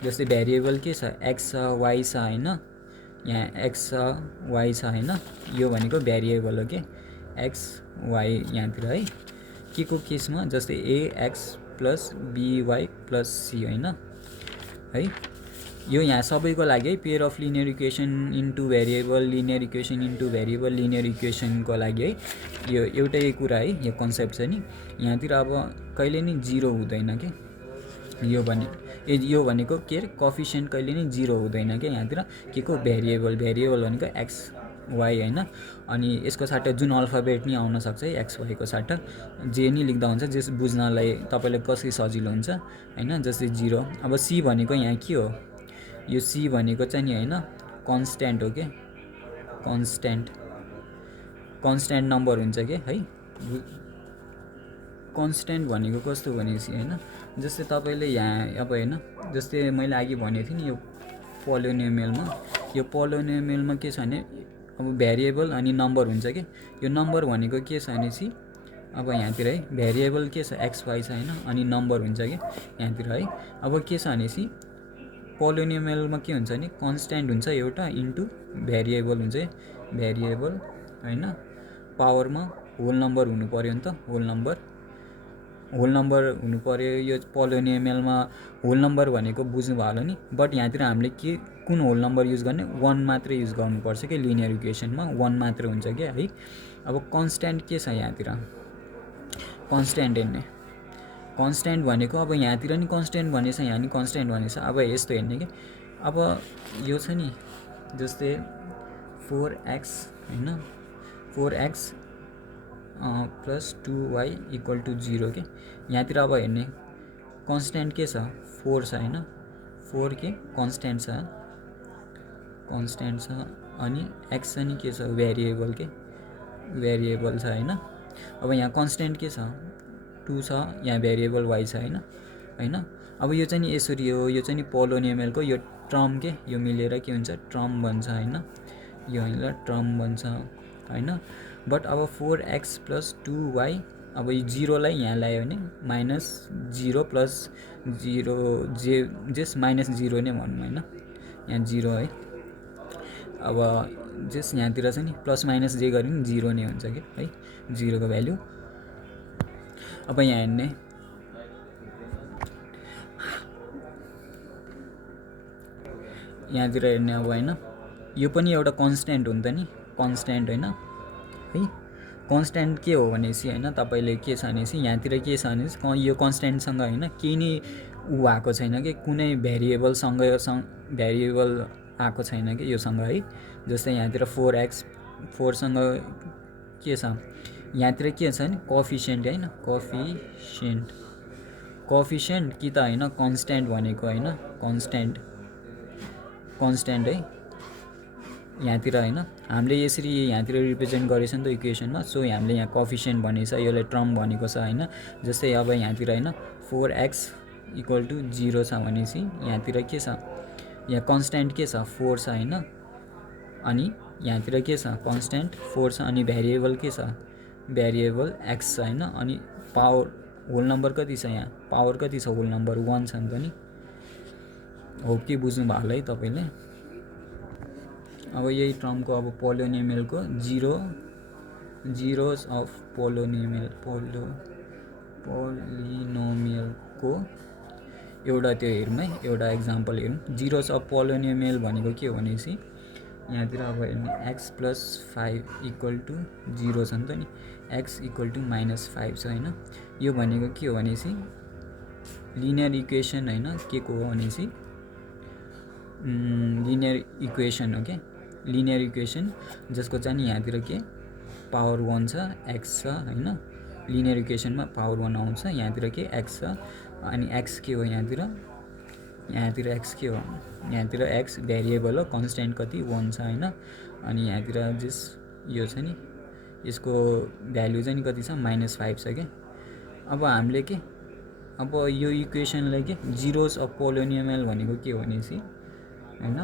जस्तै भेरिएबल के छ एक्स छ वाई छ हैन यहाँ एक्स छ वाई छ हैन यो भनेको भेरिएबल हो के एक्स वाई यहाँतिर है के को केसमा जस्तै a x plus b y plus c हैन है यो यहाँ सबैको लागि है pair of linear equation in two variable linear equation in two variable linear इक्वेसनको लागि है यो एउटै कुरा है यो कन्सेप्ट छ नि यहाँतिर अब कहिले नि जिरो हुँदैन के यो भनेको के अरे कोएफिसिएन्ट कहिले नि जिरो हुँदैन के यहाँतिर के को भेरिएबल भनेको एक्स वाई हैन अनि यसको साट्टा जुन अल्फाबेट नि आउन सक्छ है एक्स वाई को साट्टा जे नि लेख्दा हुन्छ जस बुझ्नलाई तपाईलाई कसरी सजिलो हुन्छ हैन जस्तै जिरो अब सी भनेको यहाँ के हो यो सी भनेको चाहिँ नि हैन कन्स्ट्यान्ट हो के कन्स्ट्यान्ट नम्बर हुन्छ के है कन्स्ट्यान्ट भनेको कस्तो भनेपछि हैन जस्तै तपाईले यहाँ अब हैन जस्तै मैले अघि भनेको थिएँ नि यो पोलिनोमियलमा के छ भने अब भेरिएबल अनि नम्बर हुन्छ के यो नम्बर भनेको के छ भनेपछि अब यहाँतिर है भेरिएबल के छ एक्स वाई छ हैन अनि नम्बर हुन्छ के यहाँतिर है अब के छ भनेपछि पोलिनोमियलमा के हुन्छ नि कन्स्ट्यान्ट हुन्छ एउटा इन्टु भेरिएबल हुन्छ भेरिएबल हैन पावरमा होल नम्बर हुनु पर्यो नि त होल नम्बर हुनु पर्यो यो पोलिनोमियलमा होल नम्बर भनेको बुझ्नु भयो होला नि बट यहाँतिर हामीले के कुन होल नम्बर युज गर्ने 1 मात्र युज गर्नुपर्छ के लिनियर इक्वेसनमा 1 मात्र हुन्छ के है अब कन्स्ट्यान्ट के छ यहाँतिर कन्स्ट्यान्ट हेर्ने कन्स्ट्यान्ट भनेको अब यहाँतिर नि कन्स्ट्यान्ट भनेछ यहाँ नि कन्स्ट्यान्ट भनेछ अब यस्तो हेर्ने के अब यो छ नि जस्तै 4x हैन 4x plus 2y equal to 0 के यहाँतिर अब हेर्ने कन्स्ट्यान्ट के छ 4 छ हैन 4 के कन्स्ट्यान्ट छ अनि x नि के छ भेरिएबल छ हैन अब यहाँ कन्स्ट्यान्ट के छ 2 छ यहाँ भेरिएबल y छ हैन अब यो चाहिँ नि यसरी हो यो चाहिँ नि पोलिनोमियलको यो टर्म के यो मिलेर के हुन्छ टर्म बन्छ हैन यो हैन टर्म बन्छ हैन बट अब 4x प्लस 2y अब यो 0 लाई यहाँ ल्यायो भने माइनस 0 प्लस 0 जस माइनस 0 नै भनौँ हैन यहाँ 0 है अब जस यहाँतिर चाहिँ नि प्लस माइनस जे गरे नि 0 नै हुन्छ के है 0 को भ्यालु अब यहाँ हेर्ने यहाँतिर हेर्ने अब हैन यो पनि एउटा कन्स्ट्यान्ट हो नि त नि कन्स्ट्यान्ट हैन है कन्स्ट्यान्ट के हो भनेपछि होइन तपाईँले के छ भनेपछि यहाँतिर के छ भने यो कन्स्ट्यान्टसँग होइन केही नै ऊ आएको छैन कि कुनै भेरिएबलसँग भेरिएबल आएको छैन कि योसँग है। जस्तै यहाँतिर 4x 4सँग के छ यहाँतिर के छ नि कोएफिसिएन्ट होइन कोएफिसिएन्ट कि त होइन कन्स्ट्यान्ट भनेको होइन कन्स्ट्यान्ट है यहाँतिर होइन हामीले यसरी यहाँतिर रिप्रेजेन्ट गरेछ नि त इक्वेसनमा। सो हामीले यहाँ कोएफिसिएन्ट भनेको छ यसले टर्म भनेको छ होइन। जस्तै अब यहाँतिर होइन 4x इक्वल टु 0 छ भनेपछि यहाँतिर के छ यहाँ कन्स्ट्यान्ट के छ 4 छ होइन। अनि यहाँतिर के छ कन्स्ट्यान्ट 4 छ अनि भेरिएबल के छ भेरिएबल x छ होइन। अनि पावर होल नम्बर कति छ यहाँ पावर कति छ होल नम्बर 1 छ नि त नि। होप कि बुझ्नु भयो होला है तपाईँले। अब यही टर्मको अब पोलिनोमियलको जिरोज अफ पोलिनोमियलको एउटा त्यो हेरौँ है एउटा एक्जाम्पल हेरौँ। जिरोज अफ पोलिनोमियल भनेको के हो भनेपछि यहाँतिर अब हेर्नु x + 5 इक्वल टु 0 छ नि त नि x इक्वल टु -5 छ होइन। यो भनेको के हो भनेपछि लिनियर इक्वेसन होइन के को हो भनेपछि लिनियर इक्वेसन हो क्या लिनियर इक्वेसन जसको चाहिँ नि यहाँतिर के पावर 1 छ x छ होइन। लिनियर इक्वेसनमा पावर 1 आउँछ यहाँतिर के x छ अनि x के हो यहाँतिर x के हो यहाँतिर x भेरिएबल हो कन्स्ट्यान्ट कति 1 छ होइन। अनि यहाँतिर जस यो छ नि यसको भ्यालु चाहिँ नि कति छ -5 छ क्या। अब हामीले के अब यो इक्वेसनलाई के जिरोज अफ पोलिनोमियल भनेको के हो भनेपछि होइन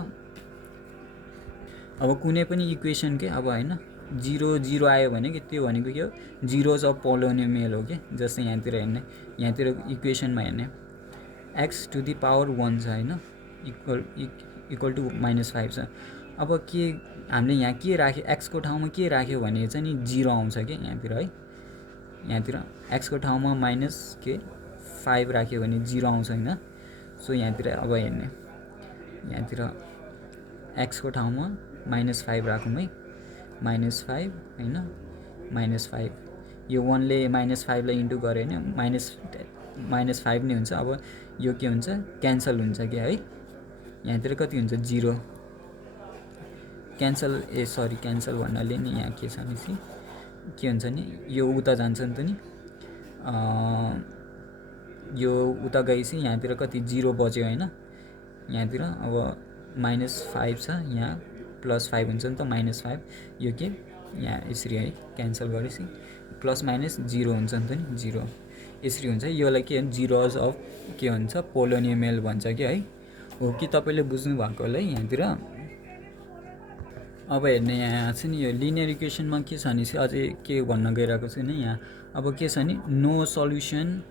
अब कुनै पनि इक्वेसन के अब होइन 0 आयो भने कि त्यो भनेको के हो जिरोज अफ पोलिनोमियल हो कि। जस्तै यहाँतिर हेर्ने यहाँतिर इक्वेसनमा हेर्ने x टु दी पावर 1 छ होइन इक्वल टु -5 छ। अब के हामीले यहाँ के राख्यो x को ठाउँमा के राख्यो भने चाहिँ नि 0 आउँछ क्या यहाँतिर है। यहाँतिर x को ठाउँमा -5 राख्यो भने 0 आउँछ होइन। सो यहाँतिर अब हेर्ने यहाँतिर x को ठाउँमा -5 राखौँ है -5 होइन -5 यो 1 ले -5 लाई इन्टु गऱ्यो भने -5 नै हुन्छ। अब यो के हुन्छ क्यान्सल हुन्छ क्या है। यहाँतिर कति हुन्छ 0 क्यान्सल भन्नाले नि यहाँ के छ भनेपछि के हुन्छ नि यो उता जान्छ नि त नि यो उता गएपछि यहाँतिर कति 0 बज्यो होइन। यहाँतिर अब -5 छ यहाँ +5 हुन्छ नि त -5 यो के यहाँ यसरी है क्यान्सल गरेपछि ±0 हुन्छ नि त नि 0 यसरी हुन्छ। योलाई के जिरोज अफ के भन्छ पोलिनोमियल भन्छ क्या है। हो कि तपाईँले बुझ्नु भएको होला है यहाँतिर। अब हेर्ने यहाँ छ नि यो लिनियर इक्वेसनमा के छ भनेपछि अझै के भन्न गइरहेको छु नि यहाँ अब के छ नि नो सल्युसन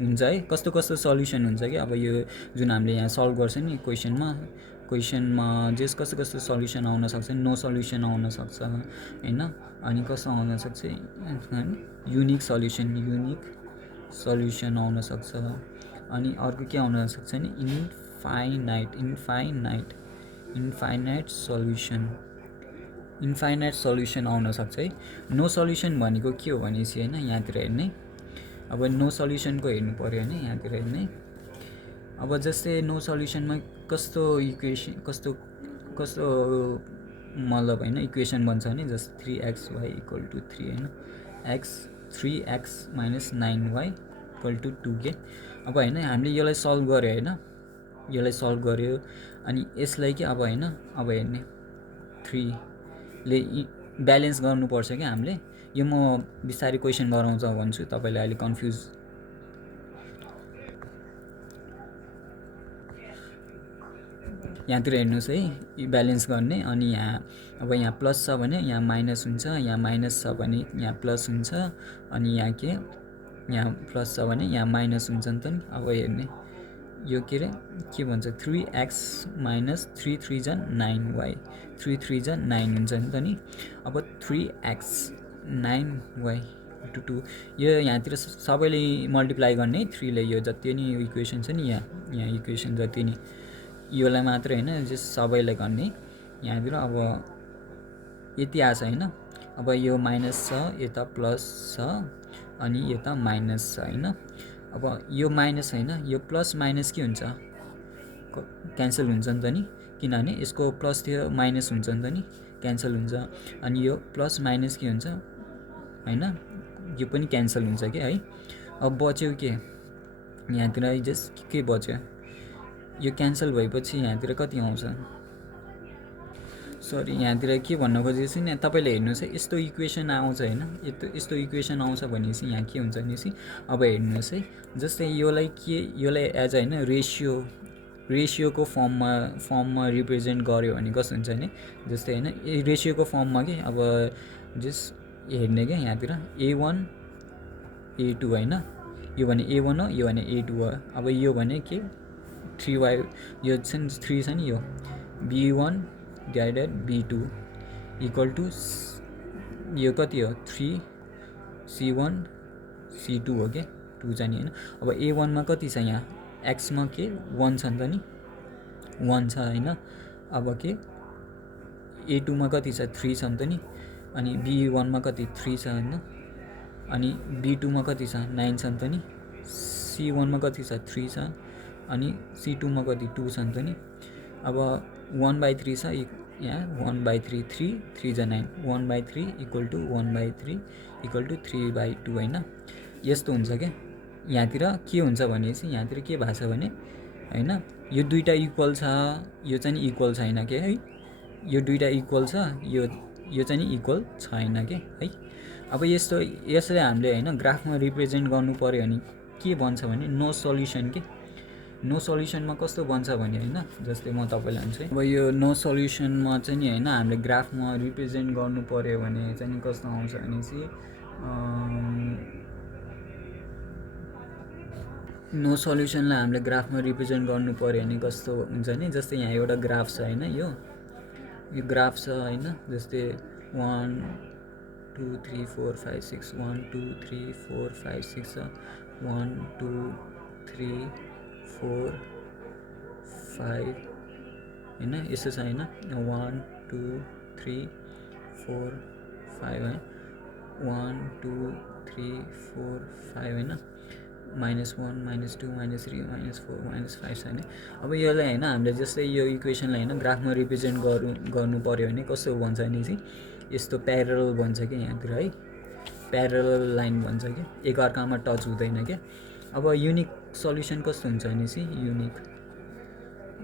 हुन्छ है। कस्तो कस्तो सल्युसन हुन्छ कि अब यो जुन हामीले यहाँ सल्भ गर्छ नि क्वेसनमा जस कस्तो कस्तो सल्युसन आउन सक्छ नो सल्युसन आउन सक्छ होइन। अनि कस्तो आउन सक्छ युनिक सल्युसन आउन सक्छ। अनि अर्को के आउन सक्छ नि इन्फाइनाइट सल्युसन आउन सक्छ है। नो सल्युसन भनेको के हो भनेपछि होइन यहाँतिर हेर्ने अब नो सल्युसनको हेर्नु पर्यो भने यहाँतिर हेर्ने अब जस्तै नो सल्युसनमा कस्तो इक्वेसन कस्तो मतलब होइन इक्वेसन बन्छ भने जस्तै 3xy इक्वल टु 3 होइन 3x - 9y इक्वल टु 2 के। अब होइन हामीले यसलाई सल्भ गर्यो होइन यसलाई सल्भ गर्यो अनि यसलाई के अब होइन अब हेर्ने 3 ले ब्यालेन्स गर्नुपर्छ क्या हामीले। यो म बिस्तारै क्वेसन गराउँछ भन्छु तपाईँलाई अहिले कन्फ्युज यहाँतिर हेर्नुहोस् है ब्यालेन्स गर्ने। अनि यहाँ अब यहाँ प्लस छ भने यहाँ माइनस हुन्छ यहाँ माइनस छ भने यहाँ प्लस हुन्छ अनि यहाँ के यहाँ प्लस छ भने यहाँ माइनस हुन्छ नि त नि। अब हेर्ने यो के भन्छ 3x - 3 3 जा 9y 3 3 जा 9 हुन्छ नि त नि। अब 3x 9y * 2 यो यहाँतिर सबैले मल्टिप्लाई गर्ने 3 ले यो जति नि इक्वेसन छ नि यहाँ इक्वेसन जति नि योलाई मात्र होइन जस सबैलाई गर्ने यहाँतिर अब यति आछ होइन। अब यो माइनस छ, यता प्लस छ, अनि यता माइनस छ हैन। अब यो माइनस हैन, यो प्लस माइनस के हुन्छ, क्यान्सल हुन्छ नि त नि, किनभने यसको प्लस थियो माइनस हुन्छ नि त नि, क्यान्सल हुन्छ। अनि यो प्लस माइनस के हुन्छ हैन, यो पनि क्यान्सल हुन्छ के है। अब बच्यो के यहाँतिर जस्ट के बच्यो, यो क्यान्सल भएपछि यहाँतिर कति आउँछ, सरी यहाँतिर के भन्न खोजेको छु नि, तपाईँले हेर्नुहोस् है, यस्तो इक्वेसन आउँछ हैन, यस्तो इक्वेसन आउँछ भनेपछि यहाँ के हुन्छ भनेपछि अब हेर्नुहोस् है, जस्तै योलाई एज हैन रेसियोको फर्ममा रिप्रेजेन्ट गर्यो भने कस्तो हुन्छ भने, जस्तै हैन रेसियोको फर्ममा के, अब जस्ट हेर्ने क्या यहाँतिर A1 A2 हैन, यो भने A1 हो, यो भने A2 हो। अब यो भने के 3y, यो छ नि 3 छ नि, यो B1 divided B2 equal to यो कति हो 3 C1 C2 हो के 2 छ नि हैन। अब A1 मा कति छ, यहाँ x मा के 1 छ नि त नि, 1 छ हैन। अब के A2 मा कति छ 3 छ नि त नि, अनि B1 मा कति 3 छ हैन, अनि B2 मा कति छ 9 छ नि त नि, C1 मा कति छ 3 छ, अनि C2 मा कति 2 छ नि त नि। अब 1/3 छ यहाँ 1/3 3 जा 9 1/3 इक्वल टु 1/3 इक्वल टु 3/2 हैन। यस्तो हुन्छ क्या यहाँतिर के हुन्छ भनेपछि, यहाँतिर के भएको छ भने हैन, यो दुईटा इक्वल छ, यो चाहिँ इक्वल छैन के है, यो दुईटा इक्वल छ, यो चाहिँ इक्वल छैन के है। अब यसले हामीले हैन ग्राफमा रिप्रेजेन्ट गर्नु पर्यो भने के भन्छ भने नो सल्युसन के, नो सल्युसनमा कस्तो बन्छ भने हैन, जस्तै म तपाईलाई भन्छु। अब यो नो सल्युसनमा चाहिँ नि हैन हामीले ग्राफमा रिप्रेजेन्ट गर्नु पर्यो भने चाहिँ कस्तो आउँछ भनेपछि, नो सल्युसनलाई हामीले ग्राफमा रिप्रेजेन्ट गर्नु पर्यो भने कस्तो हुन्छ नि, जस्तै यहाँ एउटा ग्राफ छ हैन, यो ग्राफ छ हैन, जस्तै 1 2 3 4 5 6 1 2 3 4 5 6 छ, 1 2 3 4 5 हैन, यस्तो छ हैन, 1 2 3 4 5 है, 1 2 3 4 5 हैन, -1 -2 -3 -4 -5 छ नि। अब यसलाई हैन हामीले जस्तै यो इक्वेसनलाई हैन ग्राफमा रिप्रेजेन्ट गर्नु पर्यो भने कस्तो भन्छ भने चाहिँ यस्तो प्यारलल भन्छ के यहाँतिर है, प्यारलल लाइन भन्छ के, एकअर्कामा टच हुँदैन के। अब युनिक सल्युसन कस्तो हुन्छ भने चाहिँ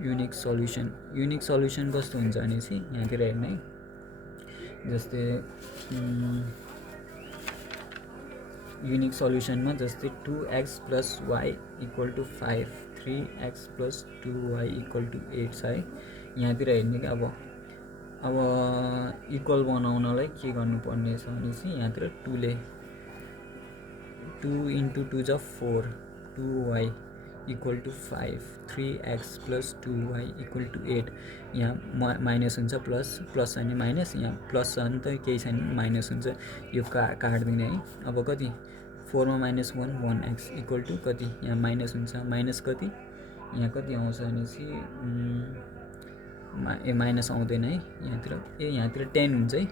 युनिक सल्युसन कस्तो हुन्छ भने चाहिँ यहाँतिर हेर्ने, जस्तै युनिक सल्युसनमा जस्तै 2x + y equal to 5 3x + 2y equal to 8 छ है। यहाँतिर हेर्ने कि अब इक्वल बनाउनलाई के गर्नुपर्ने छ भने चाहिँ यहाँतिर 2 × 2 = 4 2y equal to 5 3x + 2y equal to 8। यहाँ माइनस हुन्छ प्लस छ नि माइनस, यहाँ प्लस छ नि त केही छैन माइनस हुन्छ, यो काट्दिने है। अब कति 4 मा -1 1x इक्वल टु कति, यहाँ माइनस हुन्छ, माइनस कति यहाँ कति आउँछ भनेपछि माइनस आउँदैन है यहाँतिर, यहाँतिर 10 हुन्छ है,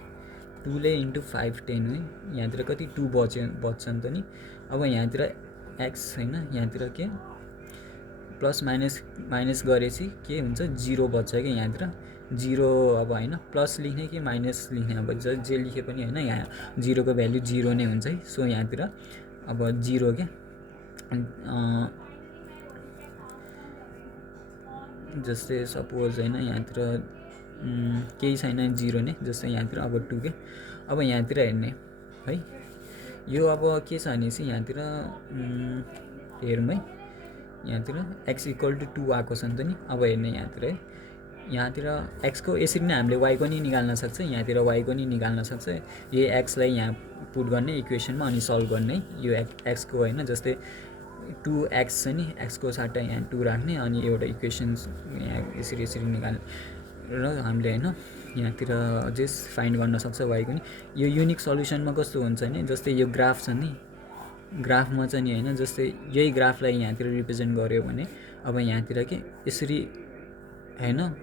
2 ले × 5 10 है, यहाँतिर कति 2 बच्छ नि त नि। अब यहाँतिर x हैन, यहाँतिर के प्लस माइनस गरेपछि के हुन्छ 0 बच्छ कि यहाँतिर 0। अब हैन प्लस लेख्ने कि माइनस लेख्ने, अब जे लेखे पनि हैन यहाँ 0 को भ्यालु 0 नै हुन्छ है। सो यहाँतिर अब 0 के जस्तै सपोज हैन यहाँतिर केही छैन 0 नै, जस्तै यहाँतिर अब 2 के। अब यहाँतिर हेर्ने है, यो अब के छ भने चाहिँ यहाँतिर हेरौँ है, यहाँतिर x इक्वल टु 2 आएको छ नि त नि। अब हेर्ने यहाँतिर है, यहाँतिर x को यसरी नै हामीले y को नि निकाल्न सक्छ, यहाँतिर y को नि निकाल्न सक्छ। यो x लाई यहाँ पुट गर्ने इक्वेसनमा अनि सल्भ गर्ने, यो x को हैन, जस्तै 2x छ नि, x को सट्टा यहाँ 2 राख्ने, अनि एउटा इक्वेसन्स यहाँ यसरी निकाल्ने र हामीले हैन यहाँतिर जस्ट फाइन्ड गर्न सक्छ y को नि। यो युनिक सल्युसनमा कस्तो हुन्छ नि, जस्तै यो ग्राफ छ नि, ग्राफमा चाहिँ नि हैन, जस्तै यही ग्राफलाई यहाँतिर रिप्रेजेन्ट गर्यो भने अब यहाँतिर के यसरी हैन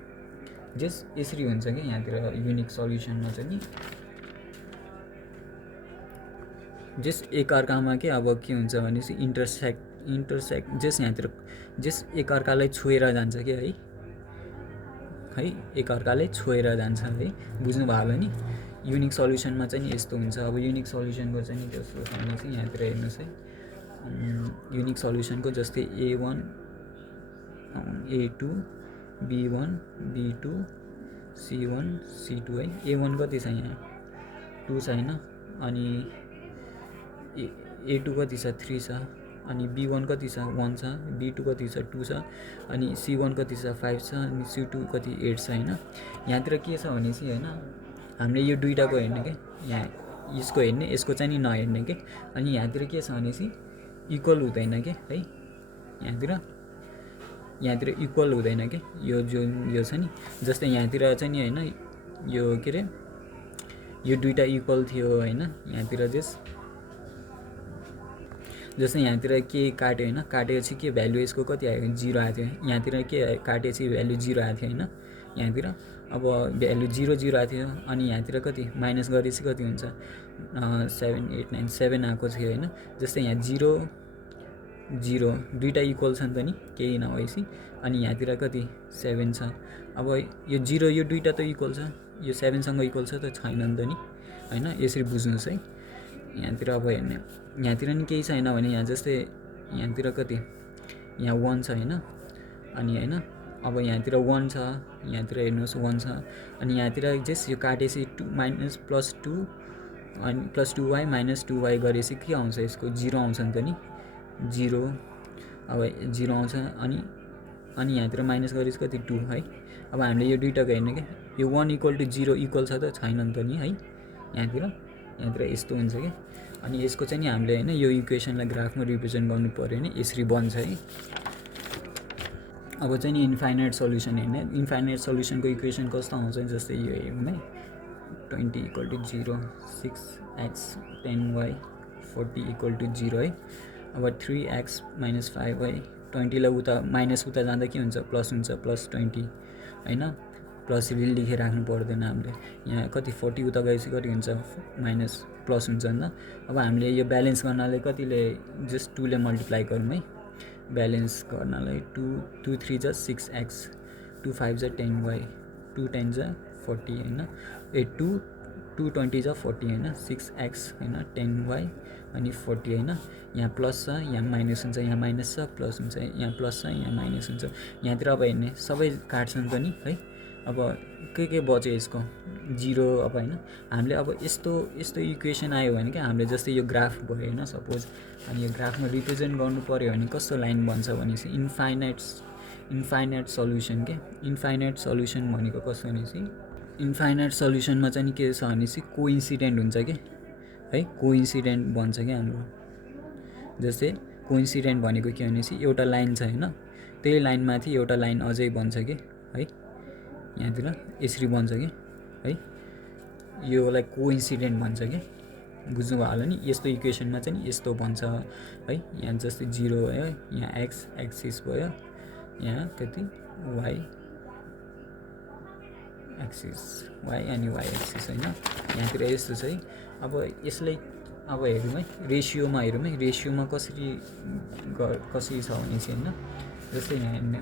जस्ट यसरी हुन्छ कि यहाँतिर युनिक सल्युसनमा चाहिँ नि जस एकअर्कामा के अब के हुन्छ भनेपछि इन्टरसेक्ट जस यहाँतिर जस एकअर्कालाई छोएर जान्छ कि है एकअर्काले छोएर जान्छ है, बुझ्नुभयो होला नि। युनिक सल्युसनमा चाहिँ यस्तो हुन्छ। अब युनिक सल्युसनको चाहिँ कस्तो छ भने चाहिँ यहाँतिर हेर्नुहोस् है, युनिक सल्युसनको जस्तै A1 A2 B1 B2 C1 C2 है। A1 कति छ यहाँ 2 छ होइन, अनि A2 कति छ 3 छ, अनि B1 कति छ 1 छ, B2 कति छ 2 छ, अनि C1 कति छ 5 छ, अनि C2 कति 8 छ होइन। यहाँतिर के छ भनेपछि होइन, हामीले यो दुइटाको हेर्ने के, यहाँ यसको हेर्ने यसको चाहिँ नि नहेर्ने के। अनि यहाँतिर के छ भनेपछि इक्वल हुँदैन के है, यहाँतिर इक्वल हुँदैन के, यो जुन यो छ नि, जस्तै यहाँतिर चाहिँ नि होइन यो के अरे यो दुइटा इक्वल थियो होइन, यहाँतिर जस्तै यहाँतिर के काट्यो होइन, काटेपछि के भ्यालु यसको कति आयो 0 आएको थियो, यहाँतिर के काटेपछि भ्यालु 0 आएको थियो होइन, यहाँतिर अब भ्यालु 0 0 आएको थियो, अनि यहाँतिर कति माइनस गरेपछि कति हुन्छ 7 8 9 7 आएको थियो होइन। जस्तै यहाँ 0 0 दुइटा इक्वल छ नि त नि, केही नभएपछि, अनि यहाँतिर कति 7 छ। अब यो 0 यो दुइटा त इक्वल छ, यो 7सँग इक्वल छ त छैन नि त नि होइन, यसरी बुझ्नुहोस् है। यहाँतिर अब हेर्ने यहाँतिर नि केही छैन भने यहाँ जस्तै यहाँतिर कति यहाँ 1 छ होइन, अनि होइन अब यहाँतिर 1 छ, यहाँतिर हेर्नुहोस् 1 छ, अनि यहाँतिर जस यो काटेपछि 2 माइनस प्लस 2 अनि प्लस 2y माइनस 2y गरेपछि के आउँछ यसको 0 आउँछ नि त नि 0, अब 0 आउँछ, अनि यहाँतिर माइनस गरेपछि कति 2 है। अब हामीले यो दुइटाको हेर्ने क्या, यो 1 इक्वल टु 0 इक्वल छ त छैन नि त नि है, यहाँतिर यस्तो हुन्छ कि। अनि यसको चाहिँ नि हामीले होइन यो इक्वेसनलाई ग्राफमा रिप्रेजेन्ट गर्नु पऱ्यो भने यसरी बन्छ है। अब चाहिँ नि इन्फाइनाइट सल्युसन हेर्ने, इन्फाइनाइट सल्युसनको इक्वेसन कस्तो आउँछ जस्तै यो हेरौँ है, 20 equal to 0 6x 10y 40 equal to 0 है। अब 3x माइनस 5y 20लाई उता माइनस उता जाँदा के हुन्छ प्लस हुन्छ, प्लस 20 होइन, प्लस लेखेर राख्नु पर्दैन हामीले, यहाँ कति 40 उता गएपछि कति हुन्छ माइनस प्लस हुन्छ नि त। अब हामीले यो ब्यालेन्स गर्नलाई कतिले जस्ट 2 ले मल्टिप्लाई गरौँ है, ब्यालेन्स गर्नलाई 2 3 जा 6x 2 5 जा 10y 2 10 जा 40 होइन, 2 20 जा 40 होइन, 6x होइन 10y अनि 40 होइन। यहाँ प्लस छ यहाँ माइनस हुन्छ, यहाँ माइनस छ प्लस हुन्छ, यहाँ प्लस छ यहाँ माइनस हुन्छ। यहाँतिर अब हेर्ने सबै काट्छन् त नि है। अब के बच्यो यसको 0 अब होइन, हामीले अब यस्तो इक्वेसन आयो भने क्या हामीले जस्तै यो ग्राफ भयो होइन सपोज, अनि यो ग्राफमा रिप्रेजेन्ट गर्नु पऱ्यो भने कस्तो लाइन बन्छ भनेपछि इन्फाइनाइट सल्युसन के। इन्फाइनाइट सल्युसन भनेको कस्तो भनेपछि इन्फाइनाइट सल्युसनमा चाहिँ के छ भनेपछि कोइन्सिडेन्ट हुन्छ कि है, कोइन्सिडेन्ट बन्छ क्या हाम्रो। जस्तै कोइन्सिडेन्ट भनेको के भनेपछि एउटा लाइन छ होइन, त्यही लाइनमाथि एउटा लाइन अझै बन्छ कि है, यहाँतिर यसरी बन्छ कि है, योलाई कोइन्सिडेन्ट भन्छ कि, बुझ्नुभयो होला नि। यस्तो इक्वेसनमा चाहिँ नि यस्तो बन्छ है, यहाँ जस्तै 0 भयो, यहाँ एक्स एक्सिस भयो, यहाँ कति वाइ एक्सिस वाइ अनि वाइ एक्सिस होइन, यहाँतिर यस्तो छ है। अब यसलाई अब हेरौँ है, रेसियोमा हेरौँ है, रेसियोमा कसरी छ भनेपछि होइन, जस्तै यहाँ हेर्ने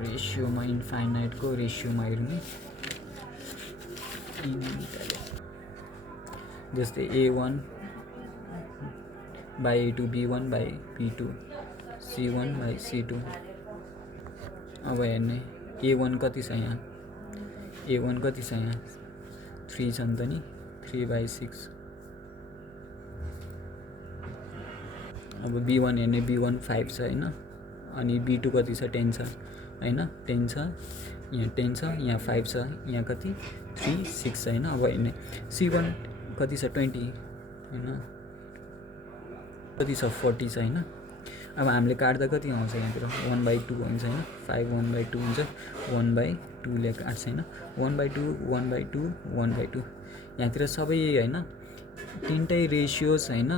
रेसियोमा इन्फाइनाइटको रेसियोमा हेरौँ है, जस्तै A1 by A2 B1 by B2 C1 by C2। अब हेर्ने A1 कति छ यहाँ, A1 कति छ यहाँ 3 छ नि त नि 3/6। अब B1 हेर्ने B1 5 छ होइन, अनि B2 कति छ 10 छ होइन, 10 छ यहाँ 10 छ यहाँ 5 छ, यहाँ कति 3 6 छ होइन। अब हेर्ने C1 कति छ 20 होइन, कति छ 40 छ होइन। अब हामीले काट्दा कति आउँछ यहाँतिर 1/2 हुन्छ होइन, 5 1/2 हुन्छ, 1/2ले काट्छ होइन, 1/2 1/2 1/2। यहाँतिर सबै होइन तिनटै रेसियोज होइन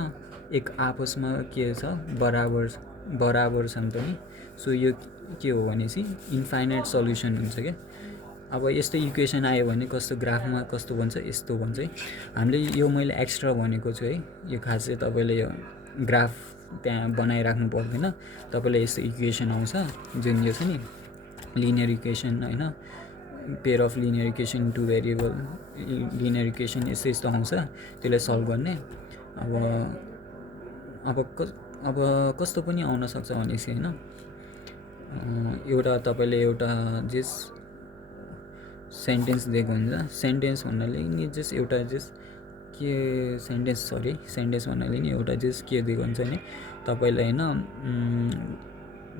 एक आपसमा के छ बराबर छ नि त नि। सो यो के हो भनेपछि इन्फाइनाइट सल्युसन हुन्छ क्या, अब यस्तो इक्वेसन आयो भने कस्तो ग्राफमा कस्तो भन्छ यस्तो भन्छ है। हामीले यो मैले एक्स्ट्रा भनेको छु है, यो खास चाहिँ तपाईँले यो ग्राफ त्यहाँ बनाइराख्नु पर्दैन, तपाईँले यस्तो इक्वेसन आउँछ जुन यो छ नि लिनियर इक्वेसन होइन, pair of linear equation two variable linear equation यस्तो यस्तो आउँछ, त्यसलाई सल्भ गर्ने। अब कस्तो पनि आउन सक्छ भनेपछि होइन, एउटा तपाईँले एउटा जस सेन्टेन्स दिएको हुन्छ, सेन्टेन्स भन्नाले नि जस्ट एउटा जस्ट के सेन्टेन्स भन्नाले नि एउटा जस्ट के दिएको हुन्छ भने तपाईँलाई होइन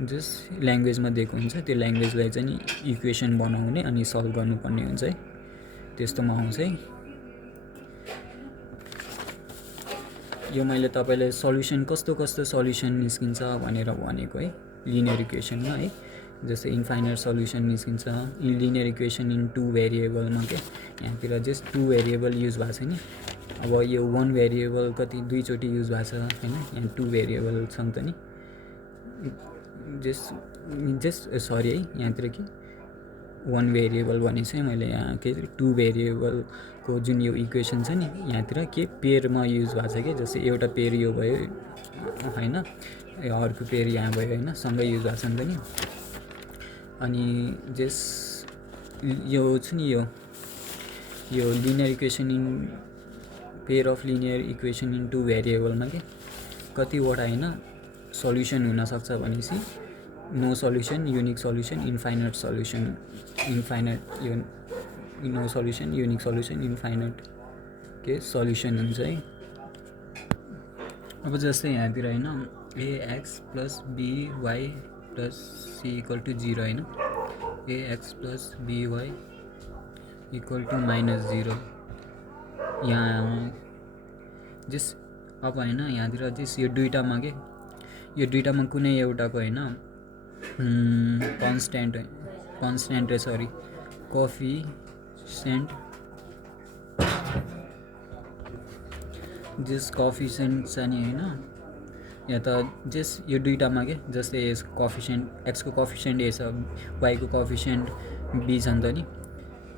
जस्ट ल्याङ्ग्वेजमा दिएको हुन्छ, त्यो ल्याङ्ग्वेजलाई चाहिँ नि इक्वेसन बनाउने अनि सल्भ गर्नुपर्ने हुन्छ है, त्यस्तोमा आउँछ है। यो मैले तपाईँलाई सल्युसन कस्तो सल्युसन निस्किन्छ भनेर भनेको है लिनियर इक्वेसनमा है, जस्तै इन्फाइनाइट सल्युसन निस्किन्छ लिनियर इक्वेसन इन टु भेरिएबलमा के यहाँतिर जस्ट टु भेरिएबल युज भएको छ नि। अब यो वान भेरिएबल कति दुईचोटि युज भएको छ होइन, यहाँ टु भेरिएबल छ नि त नि, जस्ट सरी है यहाँतिर के वान भेरिएबल भने चाहिँ मैले यहाँ के टु भेरिएबलको जुन यो इक्वेसन छ नि यहाँतिर के पेयरमा युज भएको छ कि, जस्तै एउटा पेयर यो भयो होइन, अर्को पेयर यहाँ भयो होइन, सँगै युज भएको छ नि त नि। अनि जस यो छ नि यो linear equation in pair of linear equation in two भेरिएबलमा के कतिवटा होइन सल्युसन हुनसक्छ भनेपछि no solution, unique solution, infinite solution, यो no solution, unique solution, infinite के सल्युसन हुन्छ है। अब जस्तै यहाँतिर होइन ax plus by plus c equal to 0 होइन, ax plus by equal to -0 यहाँ जस अब होइन यहाँतिर जस यो दुईटामा के यो दुईटामा कुनै एउटाको होइन कन्स्ट्यान्ट सरी कोफिसिएन्ट जस कोफिसिएन्ट छ नि होइन, यहाँ त जस यो दुईटामा के जस्तै यस कोफिसिएन्ट एक्सको कोफिसिएन्ट ए छ, वाईको कोफिसिएन्ट बी छ नि त नि।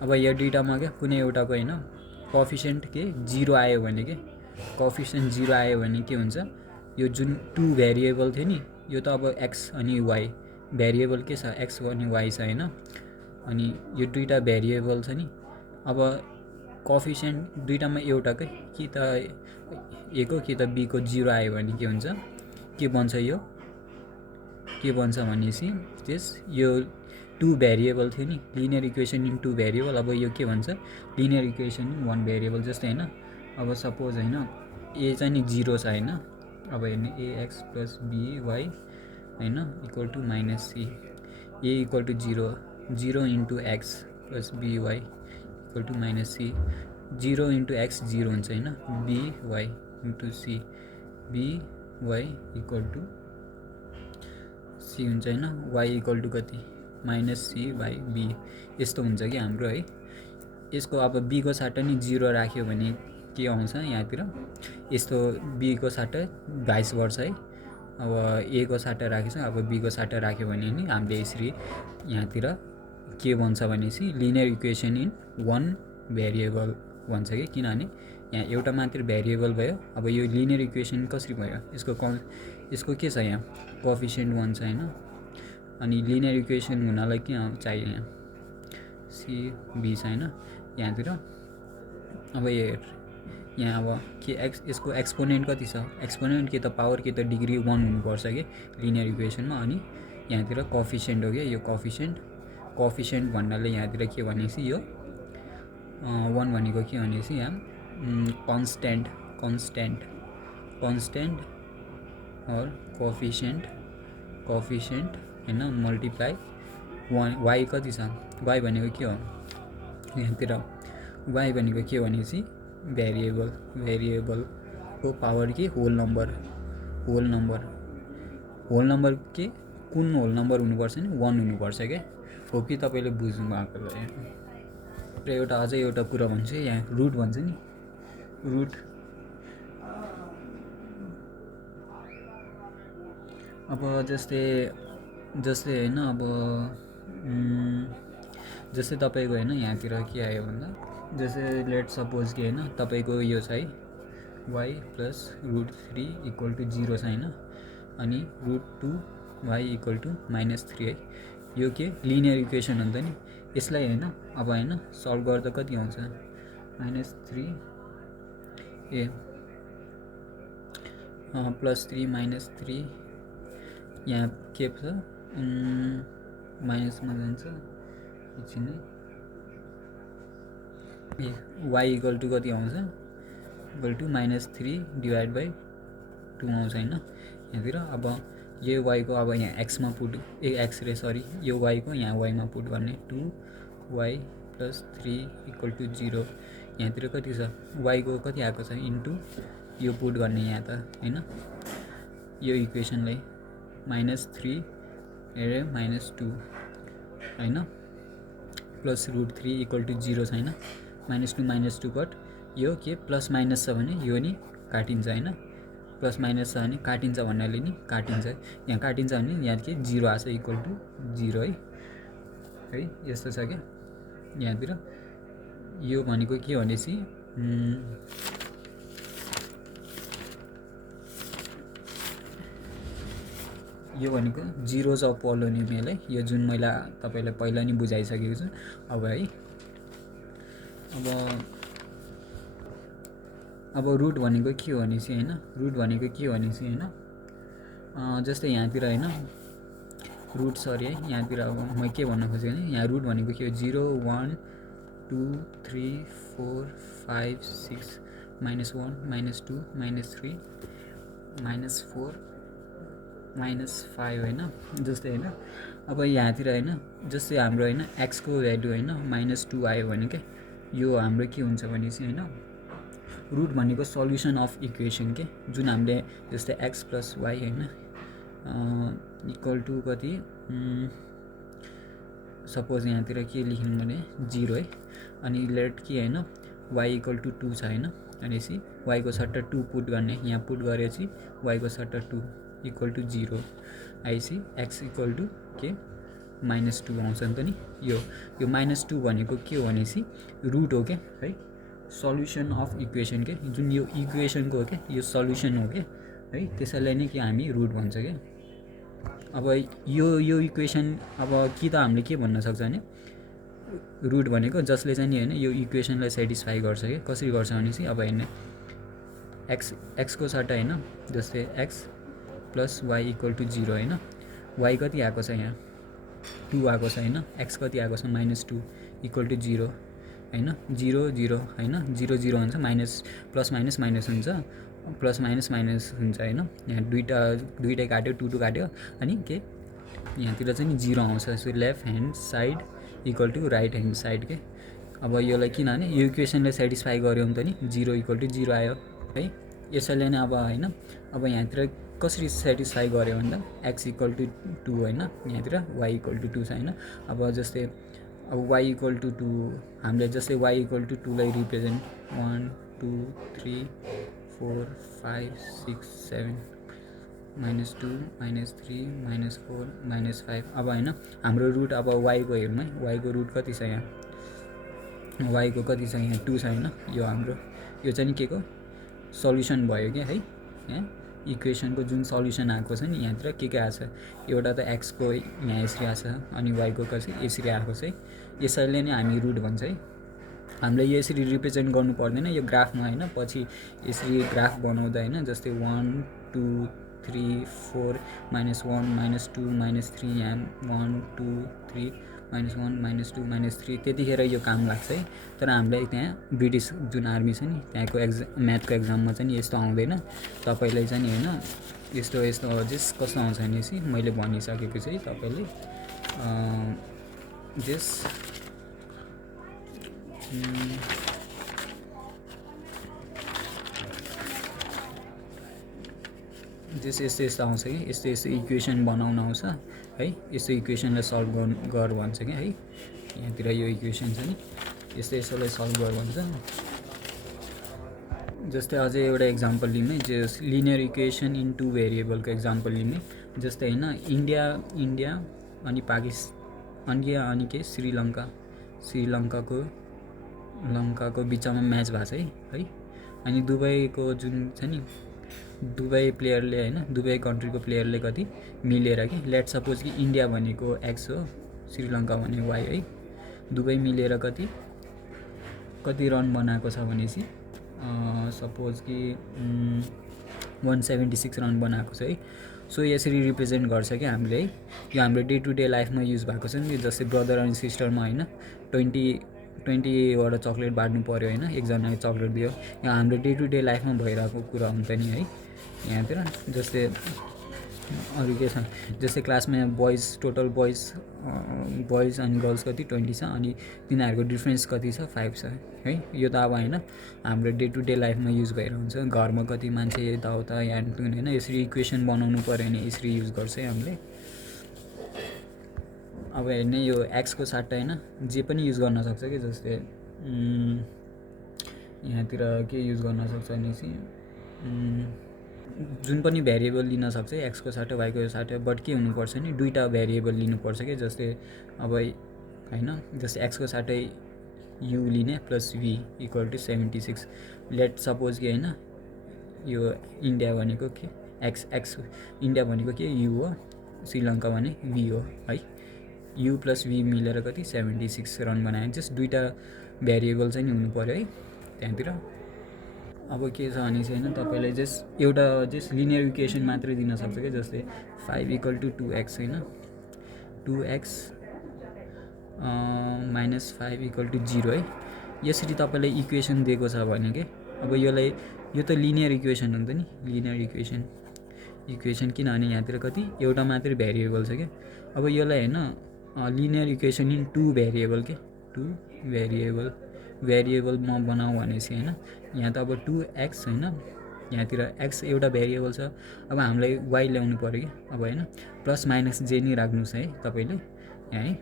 अब यो दुईटामा क्या कुनै एउटाको होइन कोफिसिएन्ट के 0 आयो भने के कोफिसिएन्ट 0 आयो भने के हुन्छ, यो जुन टु भेरिएबल थियो नि यो त अब एक्स अनि वाई भेरिएबल के छ एक्स अनि वाई छ होइन, अनि यो दुईटा भेरिएबल छ नि। अब कोफिसिएन्ट दुईटामा एउटाकै कि त ए को कि त बी को 0 आयो भने के हुन्छ, के बन्छ यो के बन्छ भनेपछि त्यस यो टु भेरिएबल थियो नि linear equation in two variable, अब यो के भन्छ linear equation in one variable. जस्तै होइन अब सपोज होइन ए चाहिँ नि 0 छ होइन, अब हेर्नु ax प्लस by होइन equal to -c, a equal to 0 into x plus by equal to -c, 0 into x 0 हुन्छ होइन, by into c by equal to c हुन्छ होइन, y इक्वल टु कति -c/b यस्तो हुन्छ कि हाम्रो है। यसको अब b को साट्टा नि 0 राख्यो भने के आउँछ यहाँतिर, यस्तो b को साट्टा भाइस वर्छ है। अब a को साट्टा राखेछ अब b को साट्टा राख्यो भने नि हामीले यसरी यहाँतिर के भन्छ भनेपछि linear equation in one variable भन्छ कि, किनभने यहाँ एउटा मात्र भेरिएबल भयो। अब यो लिनियर इक्वेसन कसरी भयो, यसको के छ यहाँ कोफिसिएन्ट 1 छ होइन, अनि लिनियर इक्वेसन हुनलाई के चाहियो यहाँ c/b छ होइन यहाँतिर। अब यहाँ अब के यसको एक्सपोनेन्ट कति छ, एक्सपोनेन्ट के त पावर के त डिग्री 1 हुनुपर्छ कि लिनियर इक्वेसनमा, अनि यहाँतिर कोफिसिएन्ट हो क्या यो कोफिसिएन्ट भन्नाले यहाँतिर के भनेपछि यो 1 भनेको के भनेपछि यहाँ कन्स्ट्यान्ट और कोफिसिएन्ट होइन मल्टिप्लाई 1 वाई कति छ, वाई भनेको के हो यहाँतिर वाई भनेको के भनेपछि भेरिएबलको पावर के होल नम्बर के कुन होल नम्बर हुनुपर्छ नि 1 हुनुपर्छ क्या, हो कि तपाईँले बुझ्नु भएको भयो। र एउटा अझै एउटा कुरा भन्छु यहाँ रुट भन्छ नि, रुट अब जस्तै होइन अब जस्तै तपाईँको होइन यहाँतिर के आयो भन्दा जस्तै लेट सपोज कि होइन तपाईँको यो छ है y प्लस √3 इक्वल टु 0 छ होइन अनि √2y इक्वल टु -3 है। यो के लिनियर इक्वेसन हो नि त नि। यसलाई होइन अब होइन सल्भ गर्दा कति आउँछ -3 ए +3 -3 यहाँ के छ माइनसमा जान्छ एकछिन है y इक्वल टु कति आउँछ इक्वल टु -3 डिभाइड बाई 2 आउँछ होइन यहाँतिर। अब यो y को अब यहाँ एक्समा पुट एक्स रे सरी यो y को यहाँ y मा पुट गर्ने 2y + 3 इक्वल टु 0 यहाँतिर कति छ y को कति आएको छ इन्टु यो पुट गर्ने यहाँ त होइन यो इक्वेसनलाई -3 हेरे -2 होइन प्लस √3 इक्वल टु 0 छैन -2 -2 कट यो के प्लस माइनस छ भने यो नि काटिन्छ होइन प्लस माइनस छ भने काटिन्छ भन्नाले नि काटिन्छ यहाँ काटिन्छ भने यहाँ के 0 आछ इक्वल टु 0 है यस्तो छ क्या यहाँतिर। यो भनेको के भनेपछि यो भनेको 0 अफ पोलिनोमियल है यो जुन मैले तपाईलाई पहिला नि बुझाइसकेको छु। अब है अब रुट भनेको के हो भनेपछि हैन रुट भनेको के हो भनेपछि हैन जस्तै यहाँतिर हैन रुट सरी है यहाँतिर अब म के भन्न खोजेँ भने यहाँ रुट भनेको के हो 0 1 2 3 4 5 6 -1 -2 -3 -4 -5 हैन जस्तै हैन। अब यहाँतिर हैन जस्तै हाम्रो हैन x को भ्यालु हैन -2 आयो भने के यो हाम्रो के हुन्छ भनेपछि हैन रुट भनेको सल्युसन अफ इक्वेसन के जुन हामीले जस्तै x + y हैन इक्वल टु कति सपोज यहाँतिर के लेख्नु भने 0 है अनि लेट के हैन y इक्वल टु 2 छ हैन भनेपछि y को सट्टा 2 पुट गर्ने यहाँ पुट गरेपछि y को सट्टा 2 इक्वल टु 0 आइसी x इक्वल टु के -2 आउँछ नि त नि यो -2 भनेको के हो भनेपछि रुट हो के है सल्युसन अफ इक्वेसन के जुन यो इक्वेसनको हो के यो सल्युसन हो के है त्यसैलाई नै के हामी रुट भन्छ के। अब यो इक्वेसन अब कि त हामीले के भन्न सक्छ भने रुट भनेको जसले चाहिँ नि हैन यो इक्वेसनलाई सेटिस्फाई गर्छ के कसरी गर्छ भनेपछि अब हेर्ने x को सट्टा हैन जस्तै x + y इक्वल टु 0 हैन y कति आएको छ यहाँ 2 आएको छ हैन x कति आएको छ -2 इक्वल टु 0 हैन 0 0 हैन 0 0 हुन्छ माइनस प्लस माइनस माइनस हुन्छ प्लस माइनस माइनस हुन्छ हैन यहाँ दुईटा काट्यो 2 2 काट्यो अनि के यहाँतिर चाहिँ नि 0 आउँछ so left hand side equal to right hand side के। अब योलाई किनभने यो इक्वेसनले सेटिस्फाई गर्यो भने त नि 0 इक्वल टु 0 आयो है यसैले नै अब हैन अब यहाँतिर कसरी सेटिस्फाई गर्यो भन्दा x इक्वल टु 2 हैन यहाँतिर y इक्वल टु 2 छ हैन। अब जस्तै अब y इक्वल टु 2 हामीले जस्तै y इक्वल टु 2 लाई रिप्रेजेन्ट 1 2 3 4 5 6 7 -2 -3 -4 -5 अब हैन हाम्रो रुट अब y को हेर्नु है y को रुट कति छ यहाँ y को कति छ यहाँ 2 छ हैन यो हाम्रो यो चाहिँ नि के को सल्युसन भयो के है यहाँ इक्वेसनको जुन सल्युसन आएको छ नि यहाँतिर के आछ एउटा त x को यहाँ यसरी आछ अनि y को कसरी यसरी आएको छ है यसैले नै हामी रुट भन्छ है। हामीले यसरी रिप्रेजेन्ट गर्नु पर्दैन यो ग्राफमा हैन पछि यसरी ग्राफ बनाउँदा हैन जस्तै 1 2 3 4 -1 -2 -3 यहाँ 1 2 3 -1 -2 -3 त्यतिखेर यो काम लाग्छ है। तर हामीलाई त्यहाँ ब्रिटिस जुन आर्मी छ नि त्यहाँको म्याथको एक्जाममा चाहिँ यस्तो आउँदैन तपाईलाई चाहिँ हैन यस्तो जस कस्तो आउँछ भनेपछि मैले भनिसकेको चाहिँ तपाईले जस यस्तो आउँछ कि यस्तो इक्वेसन बनाउन आउँछ है यस्तो इक्वेसनलाई सल्भ गर भन्छ कि है यहाँतिर यो इक्वेसन छ नि यस्तोलाई सल्भ गर भन्छ। जस्तै अझै एउटा एक्जाम्पल लिने जस लिनियर इक्वेसन इन 2 भेरिएबलको एक्जाम्पल लिने जस्तै हैन इन्डिया अनि पाकिस्तान अनि के श्रीलङ्का श्रीलङ्काको बिचमा म्याच भएको छ है। अनि दुबईको जुन छ नि दुबई प्लेयरले होइन दुबई कन्ट्रीको प्लेयरले कति मिलेर कि लेट सपोज कि इन्डिया भनेको एक्स हो, श्रीलङ्का भनेको वाइ है। दुबई मिलेर कति रन बनाएको छ भनेपछि सपोज कि 176 रन बनाएको छ है। सो यसरी रिप्रेजेन्ट गर्छ कि हामीले है। यो हाम्रो डे टु डे लाइफमा युज भएको छ नि, जस्तै ब्रदर अनि सिस्टरमा होइन 20वटा चक्लेट बाँड्नु पऱ्यो होइन, एकजनाले चक्लेट दियो। यो हाम्रो डे टु डे लाइफमा भइरहेको कुरा हुन्छ नि है यहाँतिर। जस्तै अरू के छ, जस्तै क्लासमा टोटल बोइज अनि गर्ल्स कति 20 छ, अनि तिनीहरूको डिफ्रेन्स कति छ 5 छ है। यो त अब होइन हाम्रो डे टु डे लाइफमा युज भएर हुन्छ। घरमा कति मान्छे यताउता यहाँ होइन, यसरी इक्वेसन बनाउनु पऱ्यो भने यसरी युज गर्छ है हामीले। अब हेर्ने यो एक्सको सट्टा होइन जे पनि युज गर्न सक्छ कि, जस्तै यहाँतिर के युज गर्न सक्छ भनेपछि जुन पनि भेरिएबल लिन सक्छ एक्सको सट्टा वाइको सट्टा, बट के हुनुपर्छ नि दुईवटा भेरिएबल लिनुपर्छ कि। जस्तै अब होइन जस्तै एक्सको सट्टै यु लिने plus v equal to 76। Let suppose कि होइन यो इन्डिया भनेको के एक्स इन्डिया भनेको के यु हो, श्रीलङ्का भने भी हो है। यु प्लस भी मिलेर कति 76 रन बनायो। जस्ट दुईवटा भेरिएबल चाहिँ नि हुनु पऱ्यो है त्यहाँतिर। अब के छ भने चाहिँ होइन तपाईँले जस्ट लिनियर इक्वेसन मात्रै दिन सक्छ क्या। जस्तै 5 इक्वल टु 2x होइन, 2x माइनस 5 इक्वल टु 0 है। यसरी तपाईँलाई इक्वेसन दिएको छ भने के अब यो त लिनियर इक्वेसन हो नि त नि, लिनियर इक्वेसन किनभने यहाँतिर कति एउटा मात्रै भेरिएबल छ क्या। अब यसलाई होइन लिनियर इक्वेसन इन 2 भेरिएबल के 2 भेरिएबल म बनाऊ भनेपछि होइन यहाँ त अब 2x होइन, यहाँतिर x एउटा भेरिएबल छ। अब हामीलाई y ल्याउनु पऱ्यो कि अब होइन प्लस माइनस जे नै राख्नुहोस् है तपाईँले यहाँ है।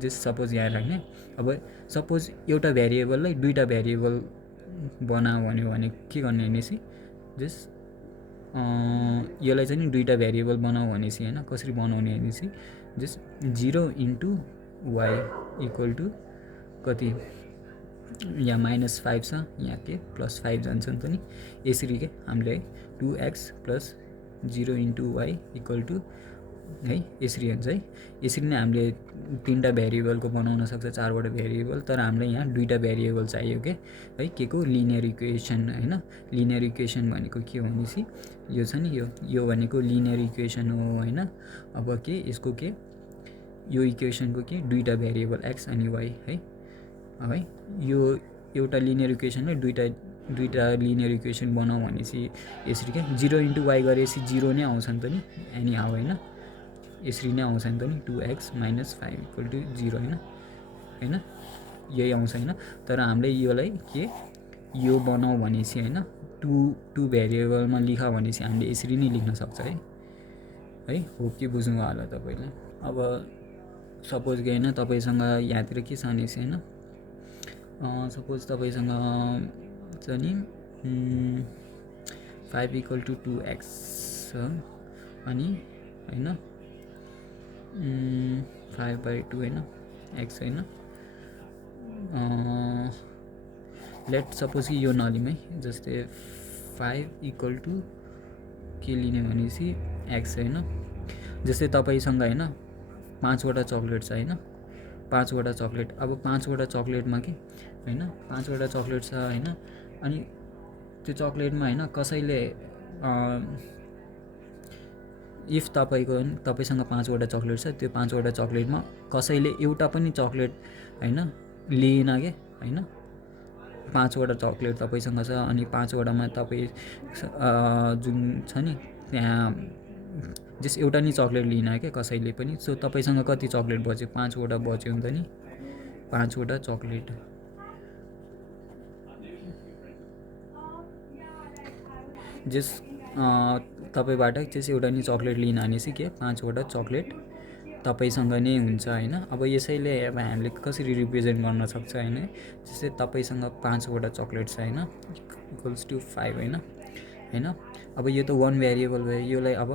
जस्ट सपोज यहाँ राख्ने। अब सपोज एउटा भेरिएबललाई दुईवटा भेरिएबल बनाऊ भन्यो भने के गर्ने भनेपछि जस्ट यसलाई चाहिँ नि दुईवटा भेरिएबल बनाऊ भनेपछि होइन कसरी बनाउने भनेपछि just 0 into y equal to कति यहाँ -5 छ, यहाँ के +5 जान्छ नि त नि। यसरी के हामीले 2x plus 0 into y equal to है यसरी हुन्छ है। यसरी नै हामीले तीनवटा भेरिएबलको बनाउन सक्छ, 4वटा भेरिएबल। तर हामीलाई यहाँ दुईवटा भेरिएबल चाहियो के है के को लिनियर इक्वेसन होइन। लिनियर इक्वेसन भनेको के हो भनेपछि यो छ नि यो भनेको लिनियर इक्वेसन हो होइन। अब के यसको के यो इक्वेसनको के दुईवटा भेरिएबल x अनि y है। यो एउटा लिनियर इक्वेसनलाई दुईवटा लिनियर इक्वेसन बनाऊ भनेपछि यसरी क्या 0 इन्टु वाइ गरेपछि 0 नै आउँछ नि त नि एनी हाउ होइन। यसरी नै आउँछ नि त नि 2x माइनस 5 इक्वल टु 0 होइन यही आउँछ होइन। तर हामीले योलाई के यो बनाऊ भनेपछि होइन टु भेरिएबलमा लेख भनेपछि हामीले यसरी नै लेख्न सक्छ है। होप कि बुझ्नु होला तपाईँले। अब सपोज कि होइन तपाईँसँग यहाँतिर के छ भनेपछि होइन सपोज तपाईँसँग छ नि 5 इक्वल टु 2x छ अनि होइन 5/2 होइन x होइन। लेट सपोज कि यो नलिउँ है। जस्तै 5 इक्वल टु के लिने भनेपछि x होइन। जस्तै तपाईँसँग होइन 5वटा चक्लेट छ होइन, 5वटा चक्लेट। अब 5वटा चक्लेटमा के होइन 5वटा चक्लेट छ होइन। अनि त्यो चक्लेटमा होइन कसैले इफ तपाईँसँग 5वटा चक्लेट छ, त्यो 5वटा चक्लेटमा कसैले एउटा पनि चक्लेट होइन लिएन के होइन। 5वटा चक्लेट तपाईँसँग छ अनि 5वटामा तपाईँ जुन छ नि त्यहाँ जस एउटा नि चक्लेट लिएन क्या कसैले पनि। सो तपाईँसँग कति चक्लेट बच्यो 5वटा बच्यो नि त नि 5वटा चक्लेट। जस तपाईँबाट जस एउटा नि चक्लेट लिन भनेपछि के 5वटा चक्लेट तपाईँसँग नै हुन्छ होइन। अब यसैले अब हामीले कसरी रिप्रेजेन्ट गर्न सक्छ होइन। जस्तै तपाईँसँग 5वटा चक्लेट छ होइन इक्वल्स टु 5 होइन। अब यो त 1 भेरिएबल भयो, योलाई अब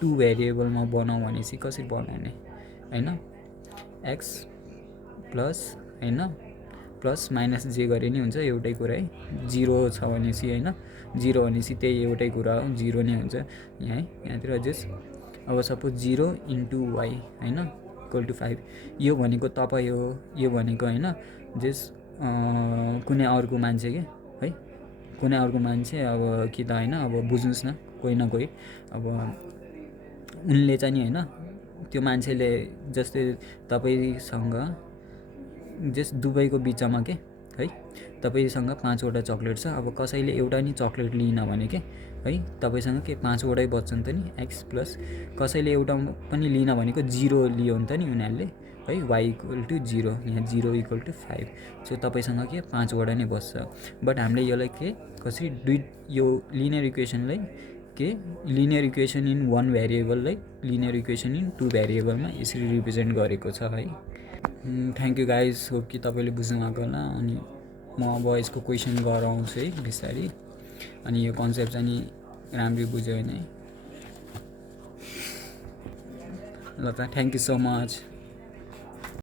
2 भेरिएबलमा बनाऊ भनेपछि कसरी बनाउने होइन। x प्लस होइन, प्लस माइनस जे गरे नि हुन्छ एउटै कुरा है। 0 छ भनेपछि होइन, 0 भनेपछि त्यही एउटै कुरा हो, 0 नै हुन्छ यहाँ है। यहाँतिर जस अब सपोज 0 इन्टु वाइ होइन इक्वल टु 5, यो भनेको तपाईँ हो, यो भनेको होइन जस कुनै अर्को मान्छे के है, कुनै अर्को मान्छे अब कि त होइन, अब बुझ्नुहोस् न कोही न कोही अब उनले चाहिँ नि होइन त्यो मान्छेले जस्तै तपाईँसँग जस दुबईको बिचमा के है, तपाईँसँग 5वटा चक्लेट छ। अब कसैले एउटा नि चक्लेट लिन भने के है, तपाईँसँग के 5वटै बच्छन् त नि एक्स प्लस, कसैले एउटा पनि लिन भनेको 0 लियो नि त नि उनीहरूले है, वाइ इक्वल टु 0, यहाँ 0 इक्वल टु 5। सो तपाईँसँग के 5वटा नै बस्छ। बट हामीले यसलाई के कसरी यो लिनियर इक्वेसनलाई के लिनियर इक्वेसन इन 1 भेरिएबललाई लिनियर इक्वेसन इन 2 भेरिएबलमा यसरी रिप्रेजेन्ट गरेको छ है। थ्याङ्क यू गाइज, होप कि तपाईँले बुझ्नुभएको होला। अनि म अब यसको क्वेसन गराउँछु है बिस्तारै, अनि यो कन्सेप्ट चाहिँ नि राम्ररी बुझ्यो भने ल त, थ्याङ्क यू सो मच।